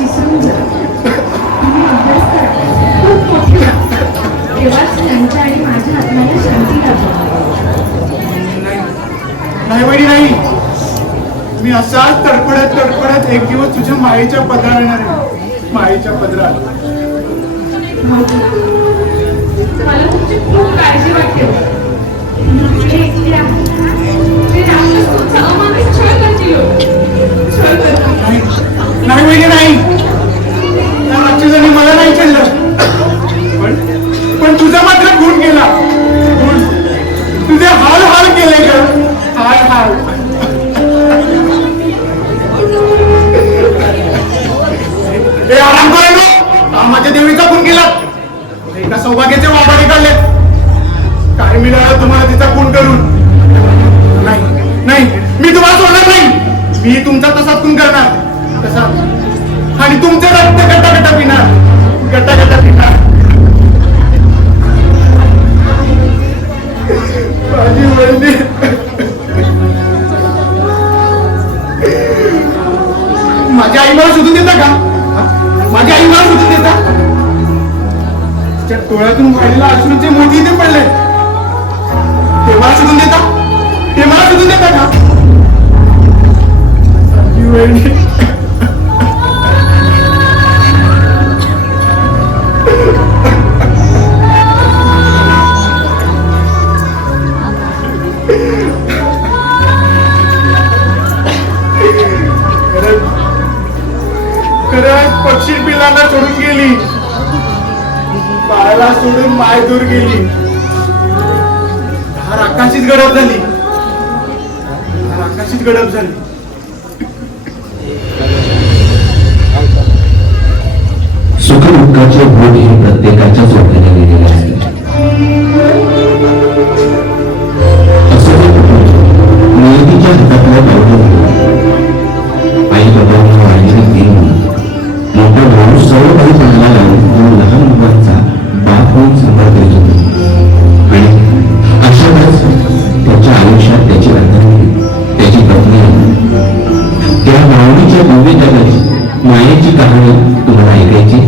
विसरून जा. तुम्ही अभ्यास करा, खूप मोठे व्हा. तेव्हाच त्यांच्या आणि माझ्या आत्म्याला शांती लाभेल. नाही वहिनी नाही. मी असाच तडफडत तडफडत एक दिवस तुझ्या मायेच्या पदरात येणार आहे. मायेच्या पदरात. मला तुमची खूप काळजी वाटते. नाही वहिनी नाही. मागच्या जणी मला नाही चढलं, पण तुझा मात्र गुण केला. तुझे हाल हाल केले ग. हाल हाल. हे आराम करायला माझ्या देवीचा खून केला. एका सौभाग्याचे वाबाडे काढले. काय मिळालं तुम्हाला तिचा खून करून? नाही नाही, मी तुम्हाला सोडणार नाही. मी तुमचा तसाच खून करणार. तसा आणि तुमचं रक्त गट्टा गट्टा पिणार. गट्टा गट्टा पिणार. माझी वहिनी माझी आई मला शोधून देता का? माझी आई मला शोधून देता? तिच्या डोळ्यातून वाढलेला अश्रूचे मोठी इथे पडले. ते मला शोधून देता? ते मला शोधून देता का? माझी वहिनी पक्षी पिल्लांना सोडून गेली. बाळाला सोडून माय दूर गेली. धार आकाशीच गडप झाली. धार आकाशीच गडप झाली. सुखदुःखाचे बोध हे प्रत्येकाच्याच वाट्याला गेलेले असते. असं नियतीच्या हातातल्या पावलं आई बाबांना वाढलेली तीन मोठा भाऊ सर्व काही पडला लावून दोन लहान मुलांचा बाप होऊन सांभाळत होते. आणि अशातच त्याच्या आयुष्यात त्याची राहणारी त्याची पत्नी त्या माऊलीच्या दिव्य जगाची मायेची कहाणी तुम्हाला ऐकायची.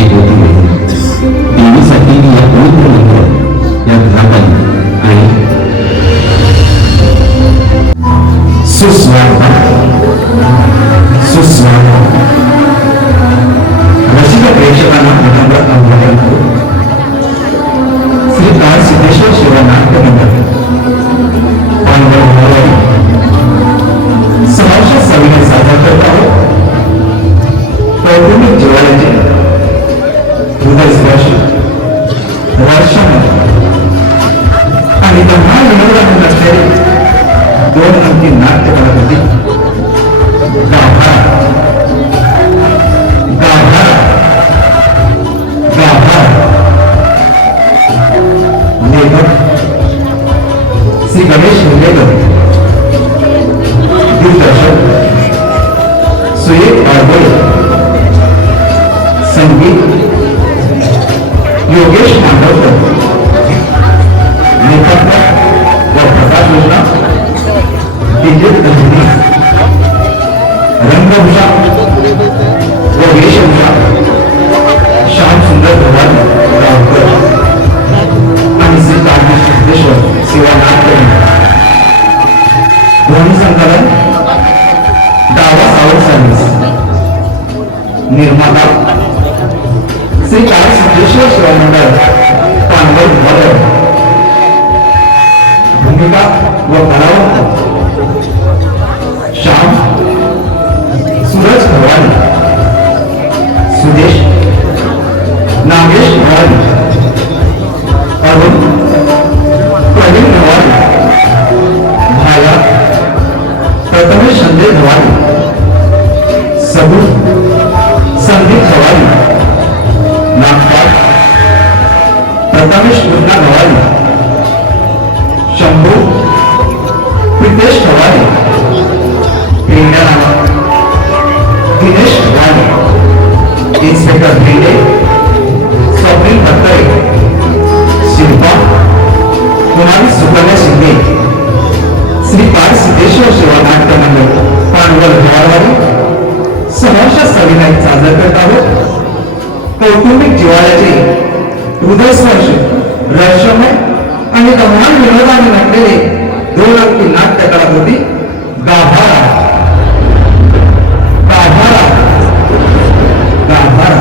एक होती देवीसाठी या पवित्र मंदिरात या घरात आली आणि सुस्वागत रसिक प्रेक्षकांना प्रथम आव्हान श्री काळ सिद्धेश्वर सेवा नाट्य मंडळ समाज सविनय सादर करत आहोत. कौटुंबिक जिव्हाळ्याचे हृदयस्पर्श वर्षण आणि त्यांना विनोदाने असलेले दोन अंतिम नाट्य करत होते. गाभा गाभा गाभा लेखक श्री गणेश मुंडेकर. दिग्दर्शक सुरेख आडबळे. संगीत योगेश मांडवकर. नेतृत्व व प्रकाश योजना विद्युत गजनी. रंगभूषा व वेशभूषा श्याम सुंदर भगवान गावकर आणि श्री काळजी सिद्धेश्वर सेवा नाट्य मंडळ. ध्वनी संकलन दावा सावर सर्व्हिस. निर्माता श्री काळजी सिद्धेश्वर सेवा मंडळ पानगड भोर. भूमिका व कलावंत श्याम सूरज भवानी. सुदेश नागेश भवानी. अरुण प्रवीण भवानी. भाया प्रथमेश संजय भवानी. सबूत संदीप भवानी. नागपाल प्रथमेश कृष्णा भवानी. शंभू प्रितेश भवानी. दिनेश भवानी. इन्स्पेक्टर भिडे स्वप्नील भत्तरे. शिल्पा कुमारी सुकन्या शिंदे. श्री काळ सिद्धेश्वर सेवा नाट्य मंडळ पानगड. पगारवारी सहर्ष सविनय सादर करत आहोत. कौटुंबिक जिव्हाळ्याचे हृदयस्पर्श रहस्यमय आणि धमाल विनोदाने नटलेले 2 अंकी नाट्य कलाकृती गाभारा गाभारा गाभारा.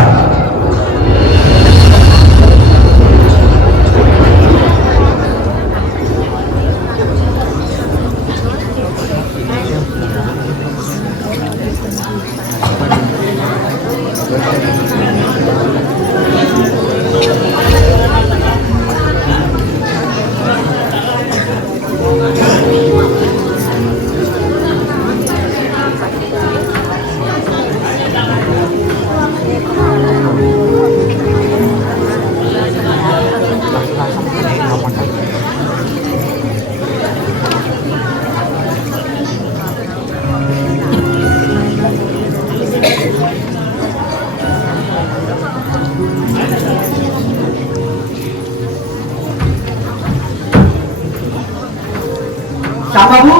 श्यामबाबू,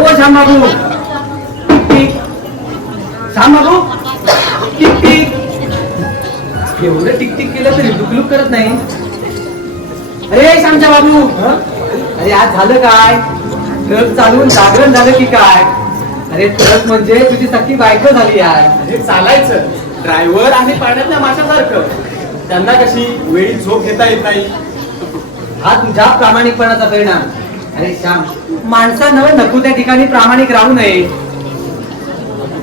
ओ श्यामबाबू, टिक श्यामबाबू, टिक. एवढं टिक केलं तरी लुकलुक करत नाही. अरे श्यामच्या बाबू, अरे आज झालं काय? ट्रक चालवून जागरण झालं की काय? अरे ट्रक म्हणजे तुझी सख्खी बायको झाली यार. अरे चालायचं ड्रायव्हर आणि पाण्यातल्या माशासारखं. त्यांना कशी वेळी झोप घेता येत नाही. हा तुझ्या प्रामाणिकपणाचा परिणाम. अरे श्याम, माणसानं नको त्या ठिकाणी प्रामाणिक राहू नये.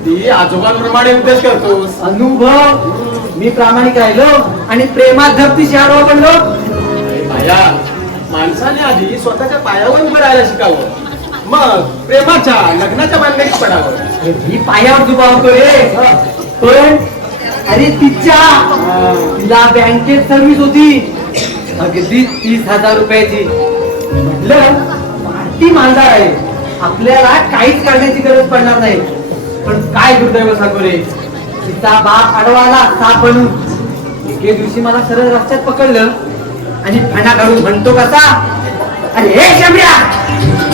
ती आजोबांप्रमाणे उद्देश करतोस. अनुभव, मी प्रामाणिक राहिलो आणि प्रेमात धरतीशी आडवा बनलो. भाया, माणसाने आधी स्वतःच्या पायावर उभं राहायला शिकावं, मग प्रेमाच्या लग्नाच्या बांधणीत पडावं. अरे मी पायावर दुबावतो रे. पण अरे तिला बँकेत सर्व्हिस होती अगदी 30,000 रुपयाची. म्हटलं ती मालदार आहे, आपल्याला काहीच करण्याची गरज पडणार नाही. पण काय दुर्दैव सांगू रे, तिचा बाप अडवाला साप बनून एके दिवशी मला सरळ रस्त्यात पकडलं आणि फणा काढून म्हणतो कसा, अरे हे शेंबड्या,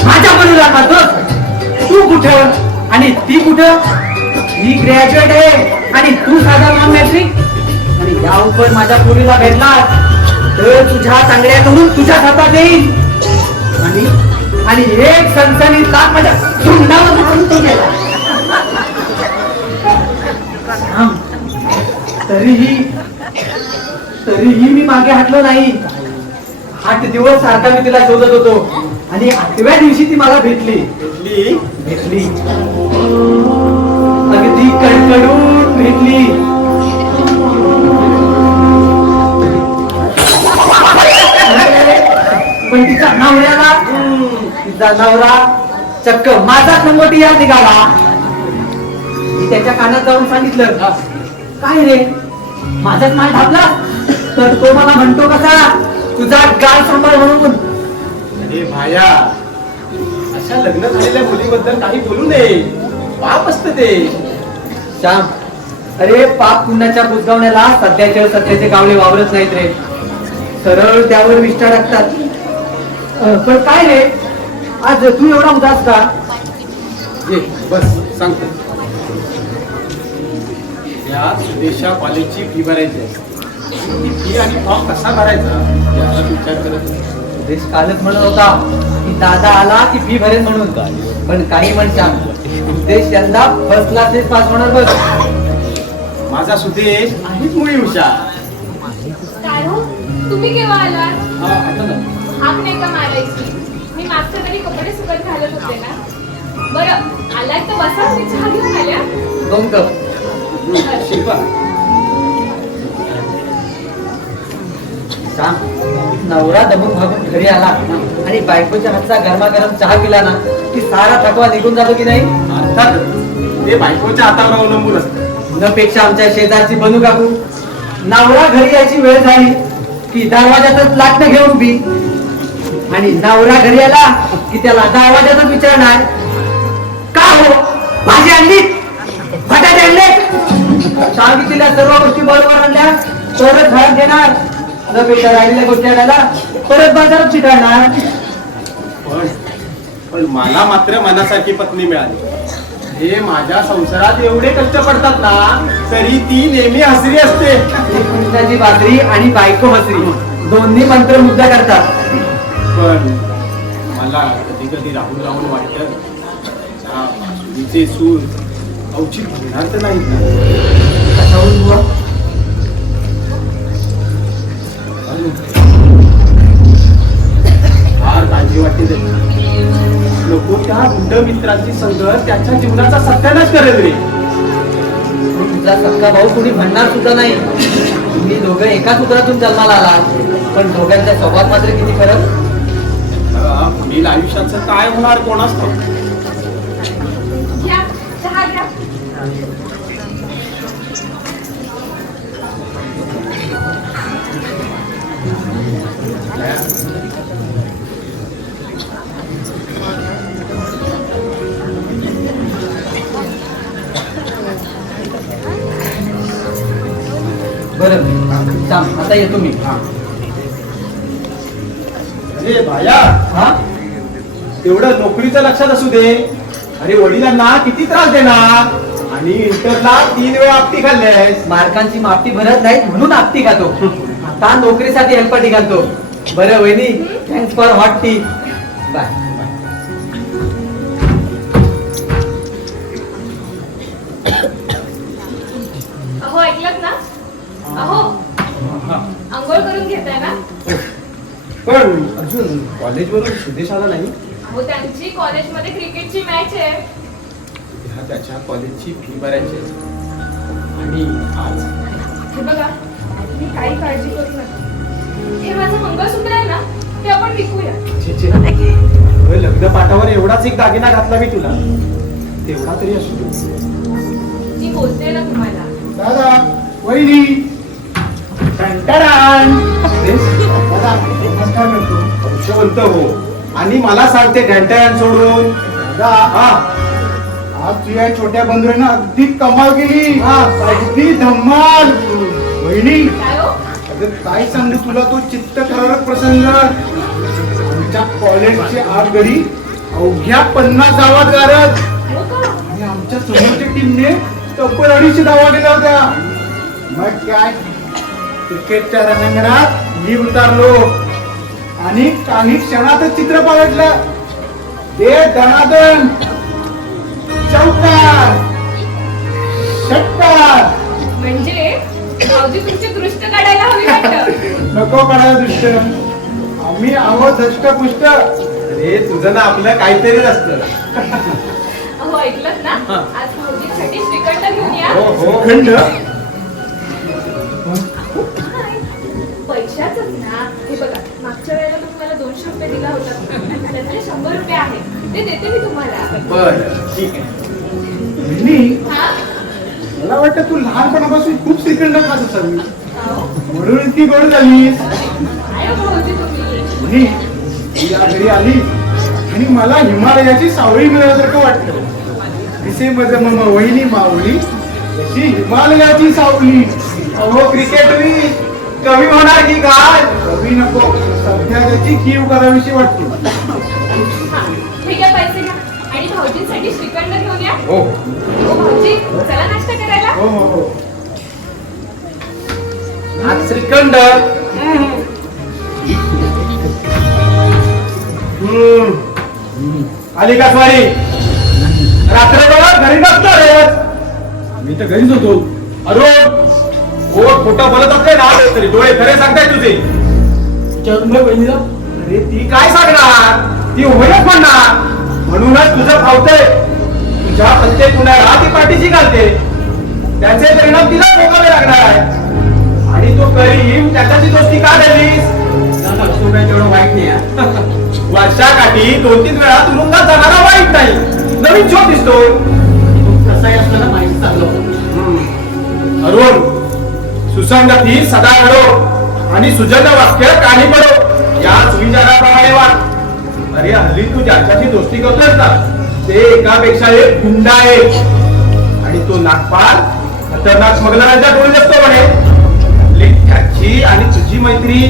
माझ्या बनूला खातोस तू कुठं आणि ती कुठं? ही ग्रॅज्युएट आहे आणि तू साधा नॉन मॅट्रिक. आणि या उपर माझ्या पोरीला भेटला तर तुझ्या चांगल्याकडून तुझ्या हातात येईल. आणि एक सणसणीत लाट माझ्या तोंडावर मारून तो गेला. तरीही मी मागे हटलो नाही. 8 दिवस सारखा मी तिला शोधत होतो आणि 8व्या दिवशी ती मला भेटली. अगदी कडकडून भेटली. पण तिचा नवरा चक्क माझा संगोटी या निघाला. मी त्याच्या कानात जाऊन सांगितलं, काय रे माझाच माल ढापला? तर तो मला म्हणतो कसा, तुझा गाल सांभाळ म्हणून. अरे भाया, अशा लग्न झालेल्या मुलीबद्दल काही बोलू नये. पाप असतं ते. श्याम, अरे पाप पुण्याच्या बुजगावण्याला सध्याचे गावले वावरत नाहीत रे. सरळ त्यावर विष्ठा टाकतात. पण काय रे, आज तू एवढा उदास का? ये बस सांगतो. त्या सुदेशा कॉलेजची फी भरायची आहे. ती फी आणि फॉर्म कसा भरायचा याचा विचार करत होतो. सुदेश कालच म्हणत होता की दादा आला की फी भरेल म्हणून. पण काही म्हणशाम, सुदेश यंदा फर्स्ट क्लासेस पास होणार बघ. माझा सुदेश आहेच मुळी हुशार. काय हो, तुम्ही केव्हा आलात? हा, आता ना. आग नाही का मारायची? मी मागच्या तरी कपडे सुकत घालत होते ना. बरं आलाय तर बसा, मी चहा घेऊन आल्या. 2 कप. शिल्पा, नवरा दमून भागून घरी आला आणि बायकोच्या हातचा गरमागरम चहा पिला ना की सारा थकवा निघून जातो की नाही? अर्थात ते बायकोच्या हातावर अवलंबून असतं. न पेक्षा आमच्या शेजारची बनू काकू, नवरा घरी यायची वेळ झाली की दरवाजातच लाटणं घेऊन बी. आणि नवरा घरी आला की त्याला दरवाजातच विचारणार, का हो भाजी आणली, बटाटे आणले? सांगितलेल्या सर्व गोष्टी बरोबर आणल्या तरच घरात घेणार. न पेक्षा राहिलेल्या गोष्टी आणायला परत बाजारात शिकायणार. पण मला मात्र मनासारखी पत्नी मिळाली. हे माझ्या संसारात एवढे कष्ट पडतात ना, तरी ती नेहमी हसरी असते. कृष्णाची बाजरी आणि बायको हसरी दोन्ही मंत्र मुद्दा करतात. पण मला कधी कधी राहून राहून वाटतं, हा बासुरीचे सूर अवचित होणार तर नाहीत ना. कशावरून बुवा? फार काळजी वाटते त्याची. नको त्या गुंड मित्रांची संगत त्याच्या जीवनाचा सत्यानाश करेल रे. तुझा सक्का भाऊ कोणी म्हणणार सुद्धा नाही. तुम्ही दोघं एकाच सूत्रातून जन्माला आलात, पण दोघांच्या स्वभावात मात्र किती फरक. पुढील आयुष्याचं काय होणार कोणास ठाऊक. घ्या चहा घ्या. बरं थांब, आता येतो मी. अरे भाया, हा तेवढं नोकरीचं लक्षात असू दे. अरे वडिलांना किती त्रास देणार, आणि इंटरला 3 वेळा आपटी खाल्ल्यास. मार्कांची मापटी भरत नाहीत म्हणून आपटी खातो. आता नोकरीसाठी हेल्पाटी घालतो. बरं वहिनी, thanks for hot tea. Bye. अहो ऐकलत ना? अहो आंघोळ करून घेताय ना? पण अजून कॉलेजवरून सुदेश आला नाही. अहो त्यांची कॉलेजमध्ये क्रिकेटची मॅच आहे. उद्या त्याच्या कॉलेजची फी भरायची आहे. आणि आज हे बघा, तुम्ही काही काळजी करू नका. हे माझं मंगळसूत्र आहे ना, ते आपण विकूया. छे छे. अरे लग्न पाठावर एवढाच एक दागिना घातला मी तुला, तेवढा तरी असू दे. मी बोलते ना तुम्हाला. दादा, वहिनी, टंटरान. दादा, नमस्कार करतो. वंशवंत हो, आणि मला सांगते टंटरान सोडून. दादा, हा आज तुझ्या छोट्या बंधूने अगदी कमाल केली. हा, अगदी धम्माल. वहिनी, काय हो? अगं काय सांगू तुला तो चित्तथरारक प्रसंग. आमच्या कॉलेजची आगगाडी अवघ्या 50 धावात गारत, हो का? आणि आमच्या समोरच्या टीमने तब्बल 250 धावा केल्या होत्या. मग काय, क्रिकेटच्या रणांगणात मी उतारलो आणि काही क्षणातच चित्र पालटलं. ते दणादण, चौकार, षटकार. म्हणजे भाऊजी तुमची दृष्ट काढायला हवी वाटतं. नको काढायला दृष्ट, आम्ही आहोत धष्टपुष्ट. अरे तुझं ना आपलं काहीतरीच असतं. अहो ऐकलत ना? हा. आज भाऊजींसाठी श्रीखंड घेऊन या. हो खंड. पैशाचंच ना. हे बघा, मागच्या वेळेला मी तुम्हाला 200 रुपये दिला होता, त्यातले 100 रुपये आहे, ते देते मी तुम्हाला. बर ठीक आहे. वहिनी, हा? मला वाटतं तू लहानपणापासून खूप श्रीखंड खात असावी, अहो, म्हणून इतकी गोड झालीस. काय हो भाऊजी तुम्ही? वहिनी, ती या घरी आली आणि मला हिमालयाची सावळी मिळाल्यासारखं वाटतं. तिचे माझं मग वहिनी मावली तशी हिमालयाची सावली. अहो क्रिकेटरी कवी होणार की काय? कवी नको, सध्या त्याची कीव करावीशी वाटते. हा, ठीक आहे, पैसे घ्या आणि भाऊजींसाठी श्रीखंड घेऊन या. हो हो भाऊजी, चला नाश्ता करायला. हो हो हो. आज श्रीखंड. आली का स्वारी? रात्रभर घरी नसतो रे. मी तर घरीच होतो. अरे हो, खोटं बोलत असते ना तरी डोळे खरे सांगताय तुझे. अरे ती काय सांगणार, ती होईलच म्हणणार. म्हणूनच तुझं फावतंय. तुझ्या प्रत्येक गुन्ह्याला ती पाठीशी घालते. त्याचे परिणाम तिला भोगावे लागणार आहे. आणि तो करीम त्याच्याची दोस्ती का दिलीस? तू काही तेवढं वाईट नाही. वर्षाकाठी 2-3 वेळा तुरुंगात जाणारा वाईट नाही, नवीन शो दिसतोय. कसंही असलं ना माहिती चांगलं. अरुण, सुसंगती सदा घडो आणि सुजन वाक्य काही पडो, याच विचाराप्रमाणे वाट. अरे हल्ली तू ज्याच्याशी दोस्ती करतोय ना, ते एकापेक्षा एक गुंडा आहे. आणि तो नागपाल खतरनाक स्मगलरांच्या टोळीत असतो म्हणे. हल्ली त्याची आणि तुझी मैत्री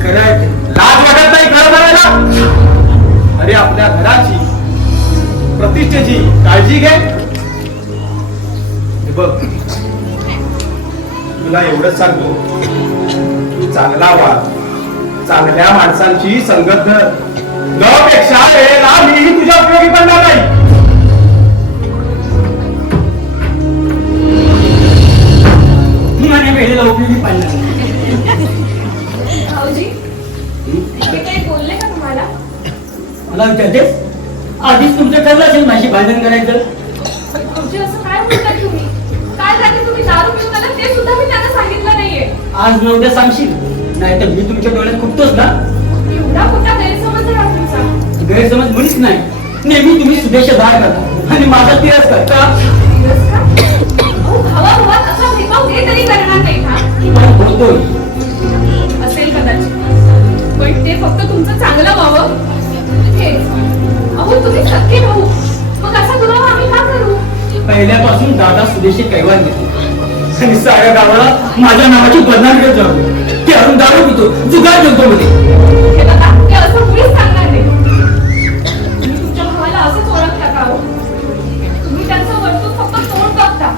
खरं लाज वाटत नाही खरं म्हणायला. अरे आपल्या घराची प्रतिष्ठेची काळजी घे. हे बघ, तुला एवढंच सांगतो, तू चांगला वाग, चांगल्या माणसांची संगत धर. न पेक्षा वेळेला मीही तुझ्या उपयोगी पडणार नाही. माझ्या वेळेला उपयोगी पडणार. भाऊजी मी काही बोलले का तुम्हाला? मला विचारतेस? आधीच तुमचं ठरलं असेल माझी भांडण करायचं. भाऊजी असं काय बोलताय तुम्ही? काल रात्री तुम्ही दारू पिऊन आला ते सुद्धा मी त्यांना सांगितलं नाहीये. आज न उद्या सांगशील, नाही तर मी तुमच्या डोळ्यात खुपतोच ना. एवढा मोठा गैरसमज आहे हा तुमचा. गैरसमज मुळीच नाही. नेहमी तुम्ही सुदेश धार करता आणि माझा तिरस्कार का? अहो, भावाभावात असा भेदभाव हे तरी करणार नाही का? पण होतोय. असेल कदाचित, पण ते फक्त तुमचं चांगलं व्हावं हेच. अहो तुम्ही सख्खे भाऊ, मग असा दुरावा आम्ही का करू? पहिल्यापासून दादा सुदेशी कैवान घेतो आणि साऱ्या गावाला माझ्या नावाची बदनाम घेत जातो. ते अजून दारू पितो, जुगार खेळतो मध्ये. हे बघा, ते असं मुळीच सांगणार नाही. तुम्ही तुमच्या भावाला असंच ओळखता का हो? तुम्ही त्यांचं वर्तुळ फक्त तोंड बघता,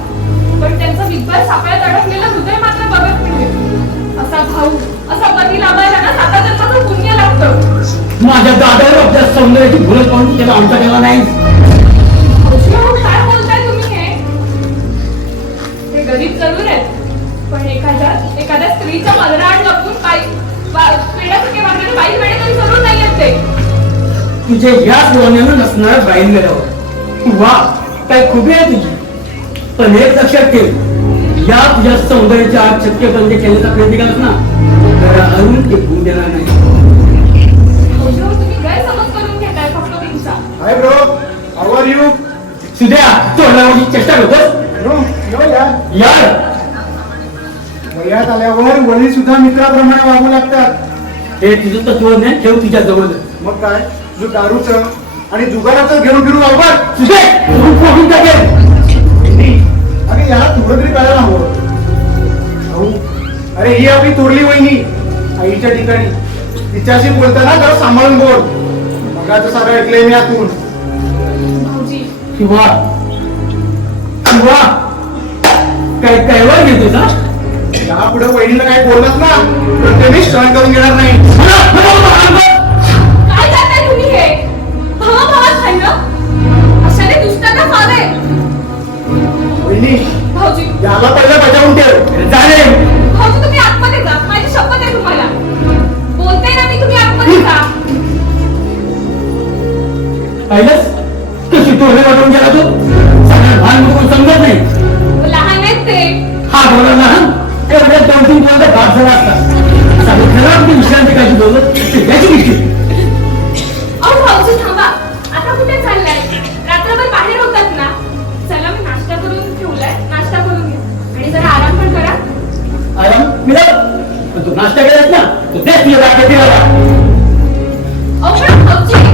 पण त्यांचं विद्वान सापळ्यात अडकलेलं हृदय मात्र बघत नाही. असा भाऊ, असा पती लाभायला ना 7 जन्माचं पुण्य लागतं. माझ्या दादावर आपल्या सौंदर्याची भुरळ पाहून त्याला आमचा केला नाही. मावशी भाऊ, काय बोलताय तुम्ही हे? ते गरीब जरूर आहेत, पण एखाद्या स्त्रीच्या मदराआड लपून पेड्यासारखे वागणारे बाई वेळे तरी जरूर नाही आहेत ते. तुझे याच वळणानं नसणार बाईन गेल्यावर. वा, काय खूबी आहे तुझी. पण एक लक्षात ठेव, या तुझ्या सौंदर्याच्या आत शक्य बंद केल्याचा प्रयत्न केलास ना, तर अरुण ते होऊ देणार नाही. मावशी भाऊ, तुम्ही गैरसमज करून घेताय फक्त तुमचा. Hi bro, how are you? सुद्या तोंडावरची चेष्टा करतोस यार. वयात आल्यावर वडील सुद्धा मित्राप्रमाणे वागू लागतात. हे तुझं तत्व नाही, ठेव तुझ्या जवळ. मग काय, तुझं दारूचं आणि जुगाराचं घेऊन फिरून वागणार. सुदे तू फोडून टाकेल. अरे याला थोडं तरी कळायला हवं. भाऊ, अरे ही आपली थोरली वहिनी आईच्या ठिकाणी, तिच्याशी बोलताना जरा सांभाळून बोल. मगाचं सारं ऐकलंय मी यातून. भाऊजी, किंवा किंवा काय कैवार घेतोस हा? यापुढे वहिनीला काही बोललास ना तर ते मी सहन करून घेणार नाही. काय करताय तुम्ही हे? भावाभावात भांडणं? अशाने दुष्टांना फार आहे. वहिनी, भाऊजी, याला पहिलं बजावून ठेव. जाणे भाऊजी तुम्ही आतमध्ये जा. माझी शपथ आहे तुम्हाला. बोलते ना मी, तुम्ही आतमध्ये जा. पाहिलंच कशी टोळे वाटून गेला तू. सगळं भान बघून समजत नाही. लहान आहेत ते. हा बोला लहान, एवढ्या 2-3 पर्यंत भाग झाला असता. साधं खराब विश्रांती काही बोलत याची गोष्टी. अहो भाऊजी थांबा, आता कुठे चाललाय? रात्रभर बाहेर होतात ना. चला, मी नाश्ता करून ठेवलाय, नाश्ता करून घ्या आणि जरा आराम पण करा. आराम मिळाला पण तू नाश्ता केलास ना, तू तेच तुझ्या रात्री आला. अहो पण भाऊजी,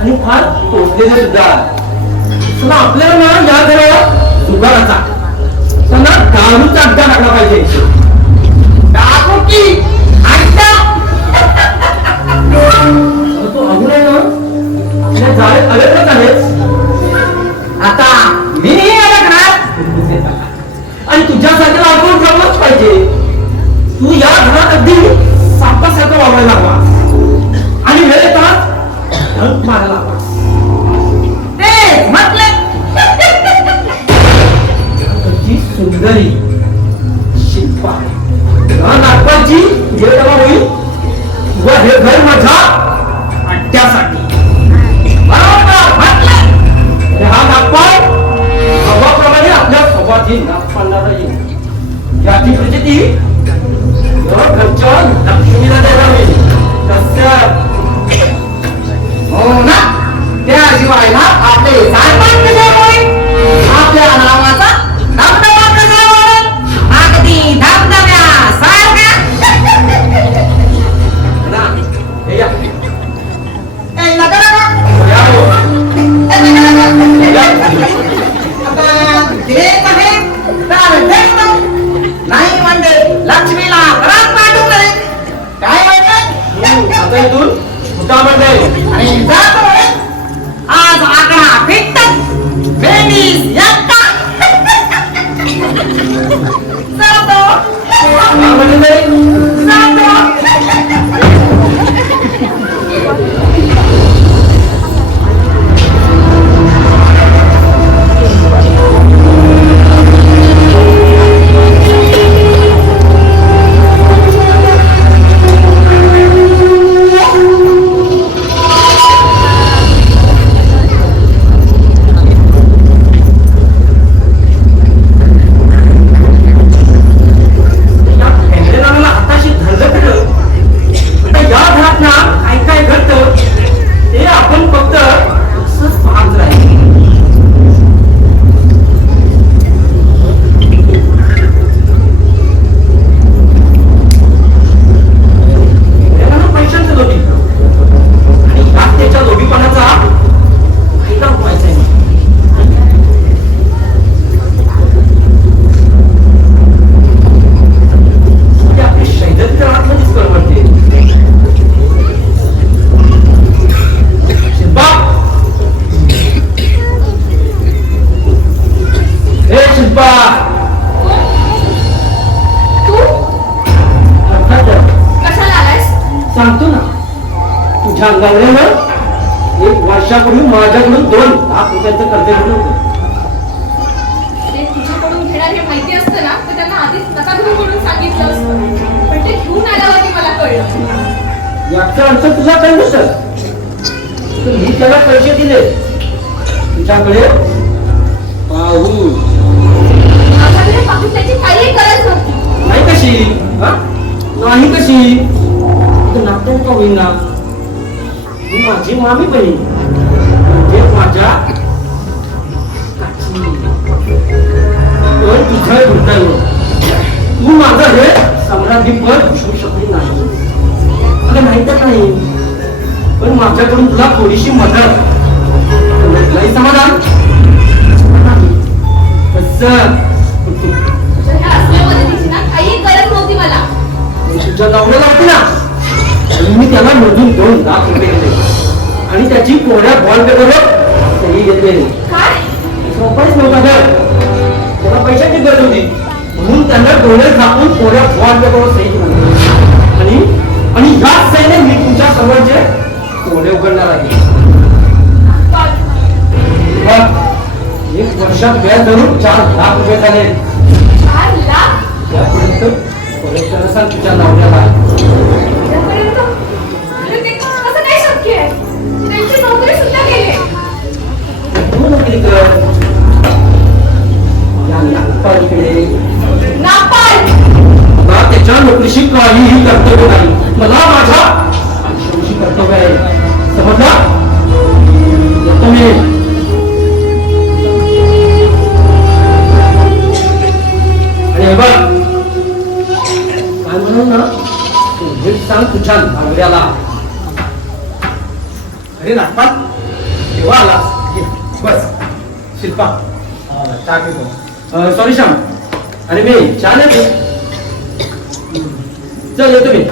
आणि फार पोचलेले सुद्धा. चला आपल्याला ना या घराला जुगाराचा त्यांना दारूचा अड्डा टाकला पाहिजे. टाकू की अड्डा? तो अजून आहे ना, आपल्या जाळ्यात अडकत आहेच. आता मी अडकणार आणि तुझ्यासाठी आपण जमलंच पाहिजे. तू या घरात अगदी सापासारखं वावरायला हवा आणि वेळ येतात धक मारायला हवा. ते म्हटलं माझी नाक पाडणार नाही याची प्रचिती घरच्या लक्ष्मीला द्यावी हो ना त्याशिवाय ना आपले सरपंच कसे होईल आपल्या नावाचा धबधबा कसा होईल अगदी धबधब्यासारखा ना हे या ए, नका नका या हो. ए, नका नका या. आता तेच आहे तर तेच मग. नाही म्हणजे लक्ष्मीला घरात पाठवू नये काय वाटत आता इथून कुठं म्हणते आणि जातो आज आकडा फिटत बेनीस एकटा जातो काय म्हणते जातो या भेंडरेला हाताशी धरलं फिरलं आता या घरात ना काय काय घडतं ते आपण फक्त असंच पाहत राहील पैशांचं लोभी आणि यात त्याच्या लोभीपणाचा फायदा व्हायचा आहे म्हणजे आपली शैदत घरातमध्येच करमते शिल्पा हे शिल्पा तू अर्थात कशाला आलायस? सांगतो ना तुझ्या नवऱ्यानं 1 वर्षापूर्वी माझ्याकडून 2 लाख रुपयांचं कर्ज घेतलं होतं ते तुझ्याकडून घेणार हे माहिती असतं ना तर त्यांना आधीच नका घेऊन म्हणून सांगितलं असतं पण ते घेऊन आल्यावरती मला कळलं याचा अर्थ तुझा काही नसतं तर मी त्याला पैसे दिले तुझ्याकडे पाहू माझ्याकडे पाहून त्याची काही गरज नव्हती नाही कशी हा? नाही कशी तू नात्यात का होईना तू माझी मामी बहीण म्हणजे माझ्या काची. पण तुझं दुर्दैव तू माझं हे सम्राज्ञीपद भूषवू शकली नाही मला माहित नाही पण माझ्याकडून तुला थोडीशी मदत नाही समाधान कसं तुझ्या असल्या मदतीची ना काही गरज नव्हती मला तुझ्या नवऱ्याला होती ना आणि मी त्याला मधून 2 लाख रुपये दिले आणि त्याची कोऱ्या बॉल पेपरवर सही घेतलेली काय रुपयेच नव्हता घर त्याला पैशाची गरज होती म्हणून त्यांना डोळे झाकून कोऱ्या बॉल पेपरवर सही केली आणि याच सहीने मी तुमच्या समोरचे कोडे उघडणार आहे पण बघ, 1 वर्षात व्याज धरून 4 लाख रुपये झाले 4 लाख त्यापर्यंत परत त्याला सांग तुझ्या नवऱ्याला त्यापर्यंत अरे ते कसं काय शक्य आहे त्यांची नोकरी सुद्धा गेली तू नोकरी कर या नागपालीकडे नापाल मला त्याच्या नोकरीशी काहीही कर्तव्य नाही मला माझ्या आयुष्याविषयी कर्तव्य आहे समजला येतो मी आणि हे बघ काय म्हणून ना तू हे सांग तुझ्या नवऱ्याला अरे नागपाल केव्हा आलास ये, बस शिल्पा चहा घेतो सॉरी श्याम अरे मी छान आहे चल येतो मी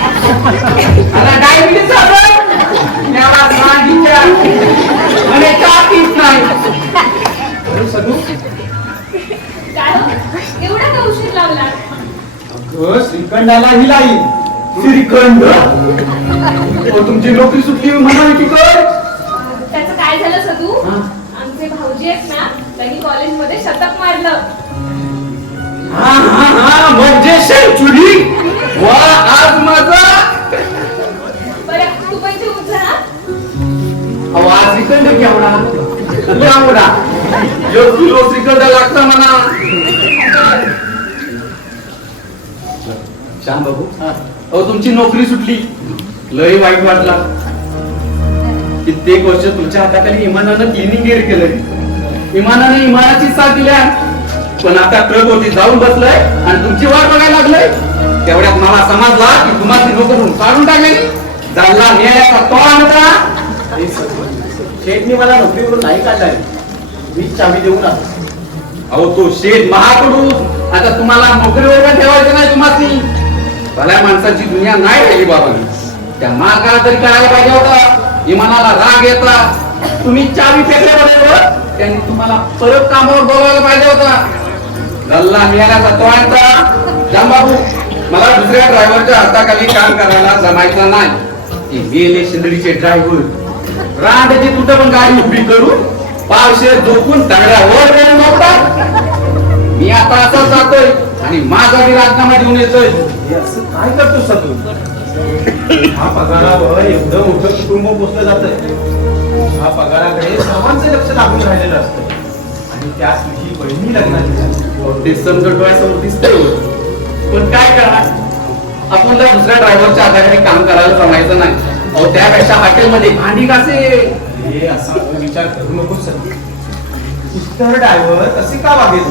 आता डायबिटीस झालं त्याला सांगितलं आणि चहा पीत नाही अरे सदू काय हो? एवढा का उशीर लावला अगं श्रीखंडाला ही लाई श्रीखंड अहो, तुमची नोकरी सुटली म्हणाली की कर त्याचं काय झालं सदू हा? आमचे भाऊजी आहेत ना त्यांनी कॉलेजमध्ये शतक मारलं हा हा हा म्हणजे सेंचुरी वा आज माझा बरं तू पण ते उचला ना. अहो आज श्रीखंड केवढा केवढा एक किलो श्रीखंड लागतं म्हणा. श्याम बाबू अहो तुमची नोकरी सुटली लय वाईट वाटला. कित्येक वर्ष तुमच्या हाताखाली इमानानं क्लिनिंग गेअर केलंय. इमानाने इमानाची साथ दिल्या. पण आता ट्रक वरती जाऊन बसलंय आणि तुमची वाट बघायला लागलंय. तेवढ्यात मला समजला की तुम्हाला नोकरून काढून टाकले. चालला न्यायाचा तो आणता. शेठनी मला नोकरीवरून नाही काढलाय. मीच चावी देऊन आलो. अहो तो शेठ महाकडू आता तुम्हाला नोकरीवर ठेवायचं नाही. तुम्हाला भल्या माणसाची दुनिया नाही राहिली बाबा. त्या महाकाळा तरी करायला पाहिजे होता. इमानाला राग येता तुम्ही चावी फेकल्यावर त्यांनी तुम्हाला परत कामावर बोलवायला पाहिजे होता. गल्ला मिळाल्याचा तो आणता. जामबाबू मला दुसऱ्या ड्रायव्हरच्या हाताखाली काम करायला जमायचं नाही. ते गेले शिंदडीचे ड्रायव्हर रांडची कुठं पण गाडी उभी करून पावशे झोपून दगड्यावर गेले नव्हता. मी आता असं जातोय आणि माझा बी राजीनामा देऊन येतोय. हे असं काय करतोस तू? हा पगारावर एवढं मोठं कुटुंब पोचलं जातंय. हा पगाराकडे सर्वांचं लक्ष लागून राहिलेलं असतं. आणि त्याच दिवशी बहिणी लग्नाची झाली. ते समजा डोळ्यासमोर दिसतंय हो. पण काय करणार आपण त्या दुसऱ्या ड्रायव्हरच्या हाताखाली काम करायला जमायचं नाही. अहो त्यापेक्षा हॉटेलमध्ये भांडी घासे. हे असा विचार करू नकोस सर. इतर ड्रायव्हर कसे का वागेल?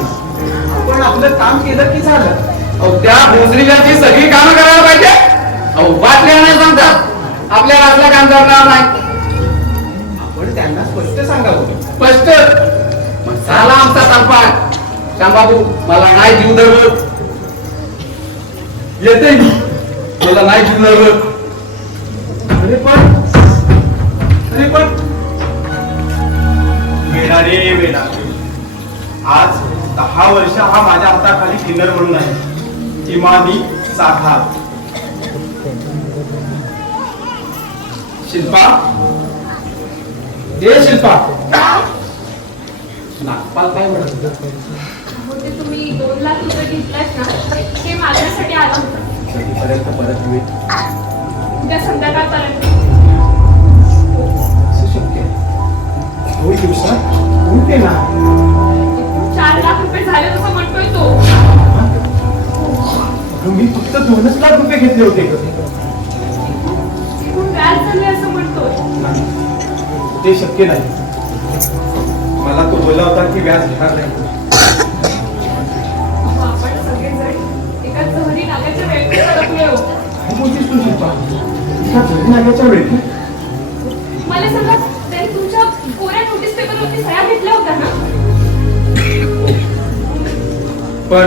आपण आपलं काम केलं की झालं. अहो त्या भोसरीची सगळी कामं करायला पाहिजे. अहो बाटल्या नाही सांगतात आपल्याला आपलं काम करणार नाही. आपण त्यांना स्पष्ट सांगावं. स्पष्ट मग झाला आमचा संपाक. श्यामबाबू मला नाही जीव धरवत. येते मी मला नाही जीव धरवत. अरे पण वेडा रे वेडा. आज 10 वर्ष हा माझ्या हाताखाली क्लीनर म्हणून आहे. इमानी साधा. शिल्पा हे शिल्पा नागपाल काय म्हणत अहो, ते तुम्ही 2 लाख रुपये घेतलात ना ते माझ्यासाठी आलं होतं. कधीपर्यंत परत मिळेल? उद्या संध्याकाळपर्यंत. असं शक्य आहे? 2 दिवसात होते ना. 4 लाख रुपये झाले असं म्हणतोय तो. मी फक्त 2च लाख रुपये घेतले होते. एकूण व्याज झाले असं म्हणतोय. नाही, ते शक्य नाही. मला तो बोलला होता की व्याज घेणार नाही. अहो, आपण सगळेजण एका जहरी नागाच्या वेळेत अडकले हो. काय बोलतेस तू शिल्पा? तुझ्या घरी लागल्याच्या वेळी मला सांगा त्यांनी तुमच्या कोऱ्या नोटीस पेपरवरती सह्या घेतल्या होत्या ना. पण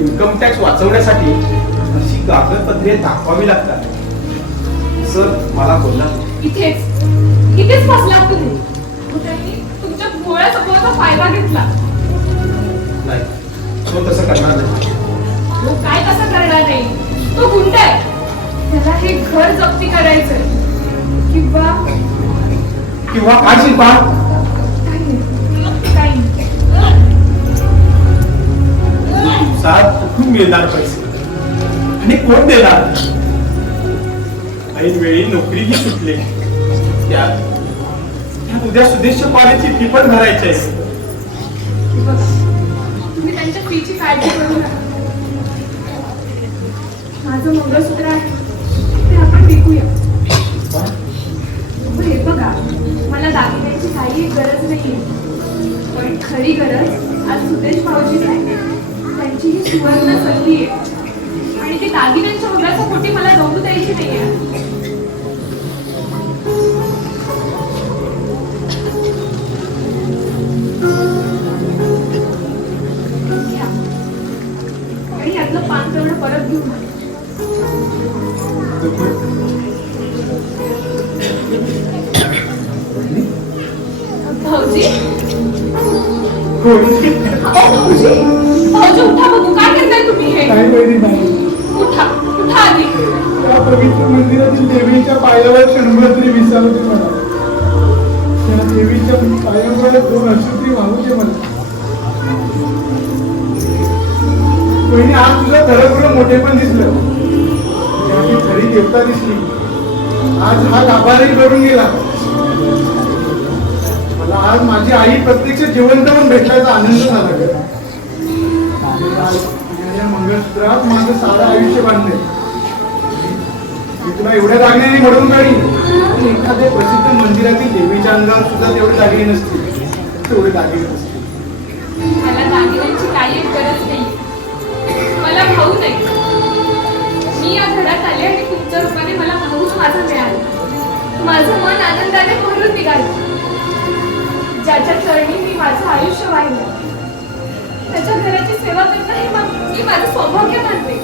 इन्कम टॅक्स वाचवण्यासाठी अशी कागदपत्रे दाखवावी लागतात. सर मला बोलला. इथेच फसलात तुम्ही. अहो, त्यांनी तुमच्या गोळ्या सपोचा फायदा घेतला. नाही, तो तसं करणार नाही. तो काय कसं करणार नाही. तो गुंड आहे. त्याला हे घर जप्ती करायचंय किंवा काय शिल्पा? काही दिवसात कुठून मिळणार पैसे आणि कोण देणार? ऐन वेळी नोकरीही सुटले. त्यात उद्या सुदेश कॉलेजची फी पण भरायची आहे. बघा, तुम्ही त्यांच्या फीची काळजी करू नका. माझं मंगळसूत्र आहे ते आपण विकूया. हे बघा, मला दागिन्यांची काही गरज नाहीये. पण खरी गरज आज सुदेश भाऊजीच आहे. त्यांची ही सुवर्ण संधी आहे आणि ती दागिन्यांच्या हव्याच्या पोटी मला जाऊ द्यायची नाहीये. घ्या. आणि यातलं पान तेवढं परत घेऊन या. भाऊजी भाऊजी भाऊजी उठा बघू. काय करताय तुम्ही हे? काय माहिती नाही. उठा उठा आधी. त्या पवित्र मंदिरातील देवीच्या पायावर क्षणभर तरी विसावते मला. त्या देवीच्या पायावर 2 अश्रुत्री वाहूचे मला. बहिणी, आज तुझं खरं खरं मोठे पण दिसलं. ती खरी देवता दिसली. आज हा गाभाराही घडून गेला. मला आज माझी आई प्रत्यक्ष जिवंत पण भेटण्याचा आनंद झाला. या मंगळसूत्रात माझं साधं आयुष्य बांधले. मी तुला एवढ्या दागिन्याने घडवून काढी. एखाद्या प्रसिद्ध मंदिरातील देवीच्या अंगावर सुद्धा तेवढे दागिने नसतील. तेवढे दागिने नसतील. मला दागिन्यांची काही गरज नाही. मला भाऊ नाही. मी या घरात आले आणि तुमच्या रूपाने मला भाऊच माझा मिळाला. माझं मन आनंदाने भरून निघालं. ज्याच्या चरणी मी माझं आयुष्य वाहिलं त्याच्या घराची सेवा करणं हे मी माझं सौभाग्य मानते.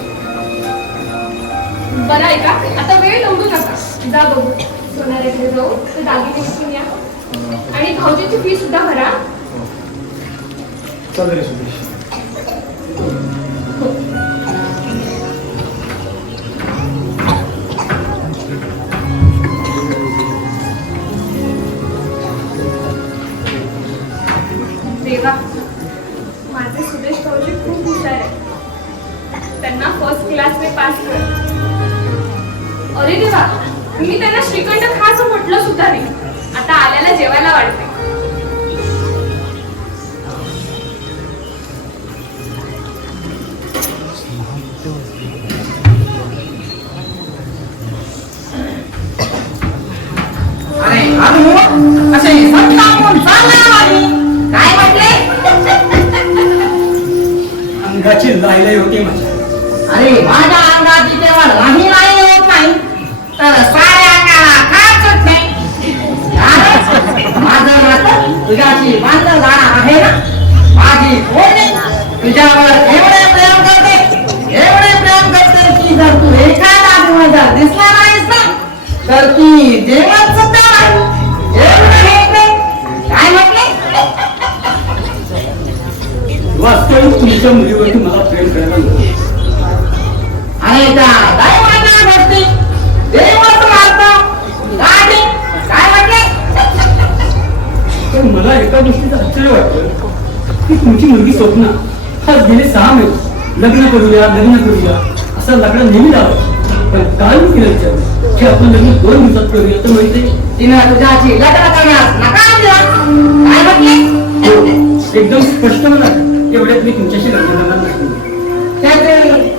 बरं आहे का, आता वेळ लावू नका. जा बघू सोनाऱ्याकडे जाऊ, ते दागिने विकून या आणि भाऊजीची फी सुद्धा भरा. चल रे सुदेश. देवा, माझे सुदेश भाऊजी खूप हुशार आहे. त्यांना फर्स्ट क्लासने पास कर. अरे देवा, मी त्यांना श्रीखंड खा असं म्हटलं सुद्धा नाही. आता आल्याला जेवायला वाढते. अरे अनु असे संतापून चालले काय म्हटले? अंगाची लायलाई होती माझ्या. अरे माझ्या अंगाची तेव्हा नाही होत नाही तर साऱ्या अंगाला काय सुट नाही. माझं नातं तुझ्याशी बांधलं जाणार आहे ना. माझी पोरगी तुझ्यावर एवढे प्रेम करते की जर तू एखादा दिवस जर दिसला नाहीस ना तर ती जेवण सुद्धा नाही. एवढं हे प्रेम. काय म्हटले? वास्तविक तुमच्या मुलीवरती मला प्रेम करायला नको. अरे त्या दैवाच्या गोष्टी देवच मारतो. काय म्हटले? पण मला एका गोष्टीचं आश्चर्य वाटतं की तुमची मुलगी स्वप्ना आज गेले 6 महिने लग्न करूया असं लाकडं नेहमी लावत. पण काल मी तिला विचारलं की आपण लग्न 2 दिवसात करूया तर माहिती तिनं तुझ्याशी लग्न करण्यास नकार दिला. काय म्हटले? एकदम स्पष्ट मला एवढ्यात मी तुमच्याशी लग्न करणार नाही. त्याचे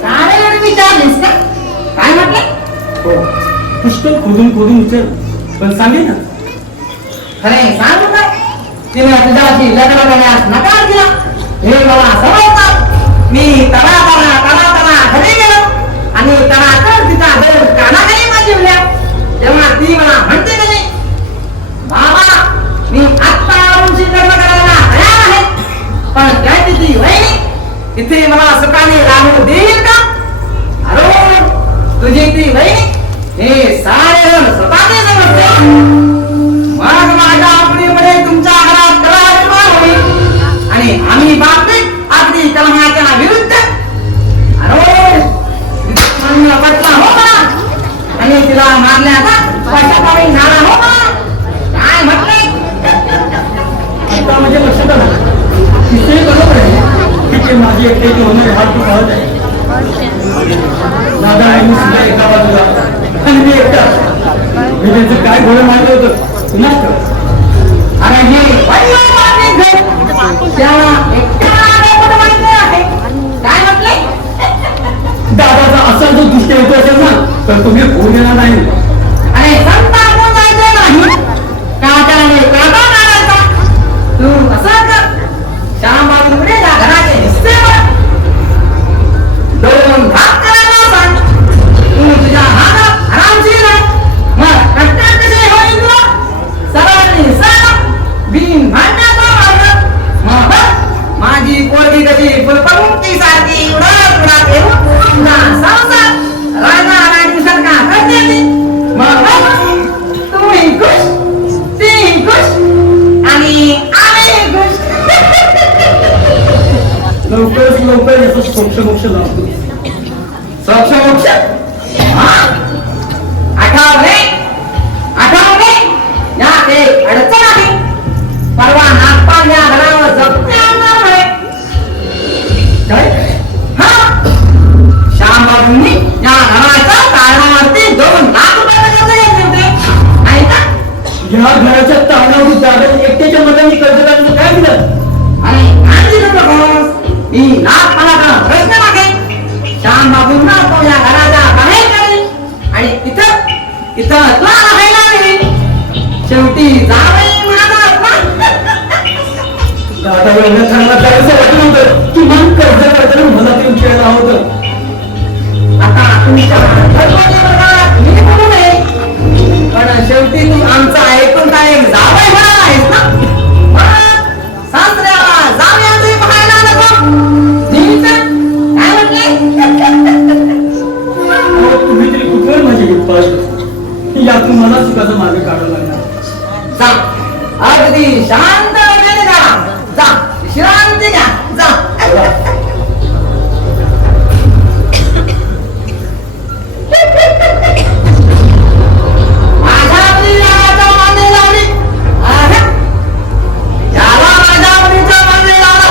कारण विचारलीस का? काय म्हटले? हो, पुष्कळ खोदून विचार पण सांगेल ना. खरे सांगू का? तिने तुझ्याशी लग्न करण्यास नकार दिला हे मला समजतात. मी तरा घरी गेलो आणि तरातर तिचा दोन कानाखाली वाजवल्या तेव्हा ती मला म्हणते का नाही, बाबा मी आत्ता आरुषी लग्न करायला तयार आहे. पण त्याची ती वहिनी तिथे मला सुखाने राहू देईल का? अरे तुझी ती वहिनी हे सारे जण स्वतःचे समजते. मग माझ्या आपणीमध्ये तुमच्या घरात कला निर्माण होईल आणि आम्ही बाबतीत अगदी कलहाच्या विरुद्ध. अरे म्हणणं पटला हो मला आणि तिला मारण्याचा पश्चाताप झाला हो मला. काय म्हटले? आता म्हणजे लक्षात आलं तिथे बरोबर आहे की ते माझी एकट्याची होणारे हात पाहत आहे. दादा आणि मी सुद्धा एका बाजूला आणि मी एकटा. मी त्यांचं काय घोडं मारलं होतं पुन्हा कर. अरे हे वैभवाचे घर त्याला एकट्याला कुठं माहिती आहे. काय म्हटले? दादाचा असा जो दृष्टी येतो असेल ना तर तुम्ही होऊन येणार नाही. अरे संतापून जायचं नाही काटाने काटा काढायचा. तू असं कर, श्यामबाबूकडे या घराचे हिस्सेवर 2 भाग करायला सांग. तू तुझ्या हातात आरामशीर आहे. मग कट्ट्यात कसे होईल तुला? सरळ बिन भांडण्याचा मार्ग. मग बघ माझी पोरगी कशी फुलपंक्ती सारखी उडत येऊन तुझा संसार राजा राणीसारखा करते ती. मग बघ तुम्ही खुश, तीही खुश आणि आम्ही खुश. लवकर याचा सोक्ष लावतो. सोक्ष आठवणे यात एक अडचण आहे. परवा नागपाल या घरावर जप्ती आणणार म्हणे. काय हा, श्यामबाबूंनी या घराचा ताळा तुला राहायला नाही शेवटी जावई माझा दादा एवढं चांगला त्यावेळेस वाटलं नव्हतं किमान कर्ज करताना मला ते खेळलं होतं. आता तुमच्या मी बोलू नये पण शेवटी तू आमचा ऐकून काय जावई म्हणा आहेस ना सासऱ्याला जावयाचे पाहायला नको काय म्हटले तुम्ही तरी कुठवर माझी उत्पाद यातून मला सुखाचा मार्ग काढावा लागणार. जा अगदी शांत वगैरे जा विश्रांती घ्या जा माझ्या मुलीला मांडी लावली याला माझ्या मुलीचा मांडी लावला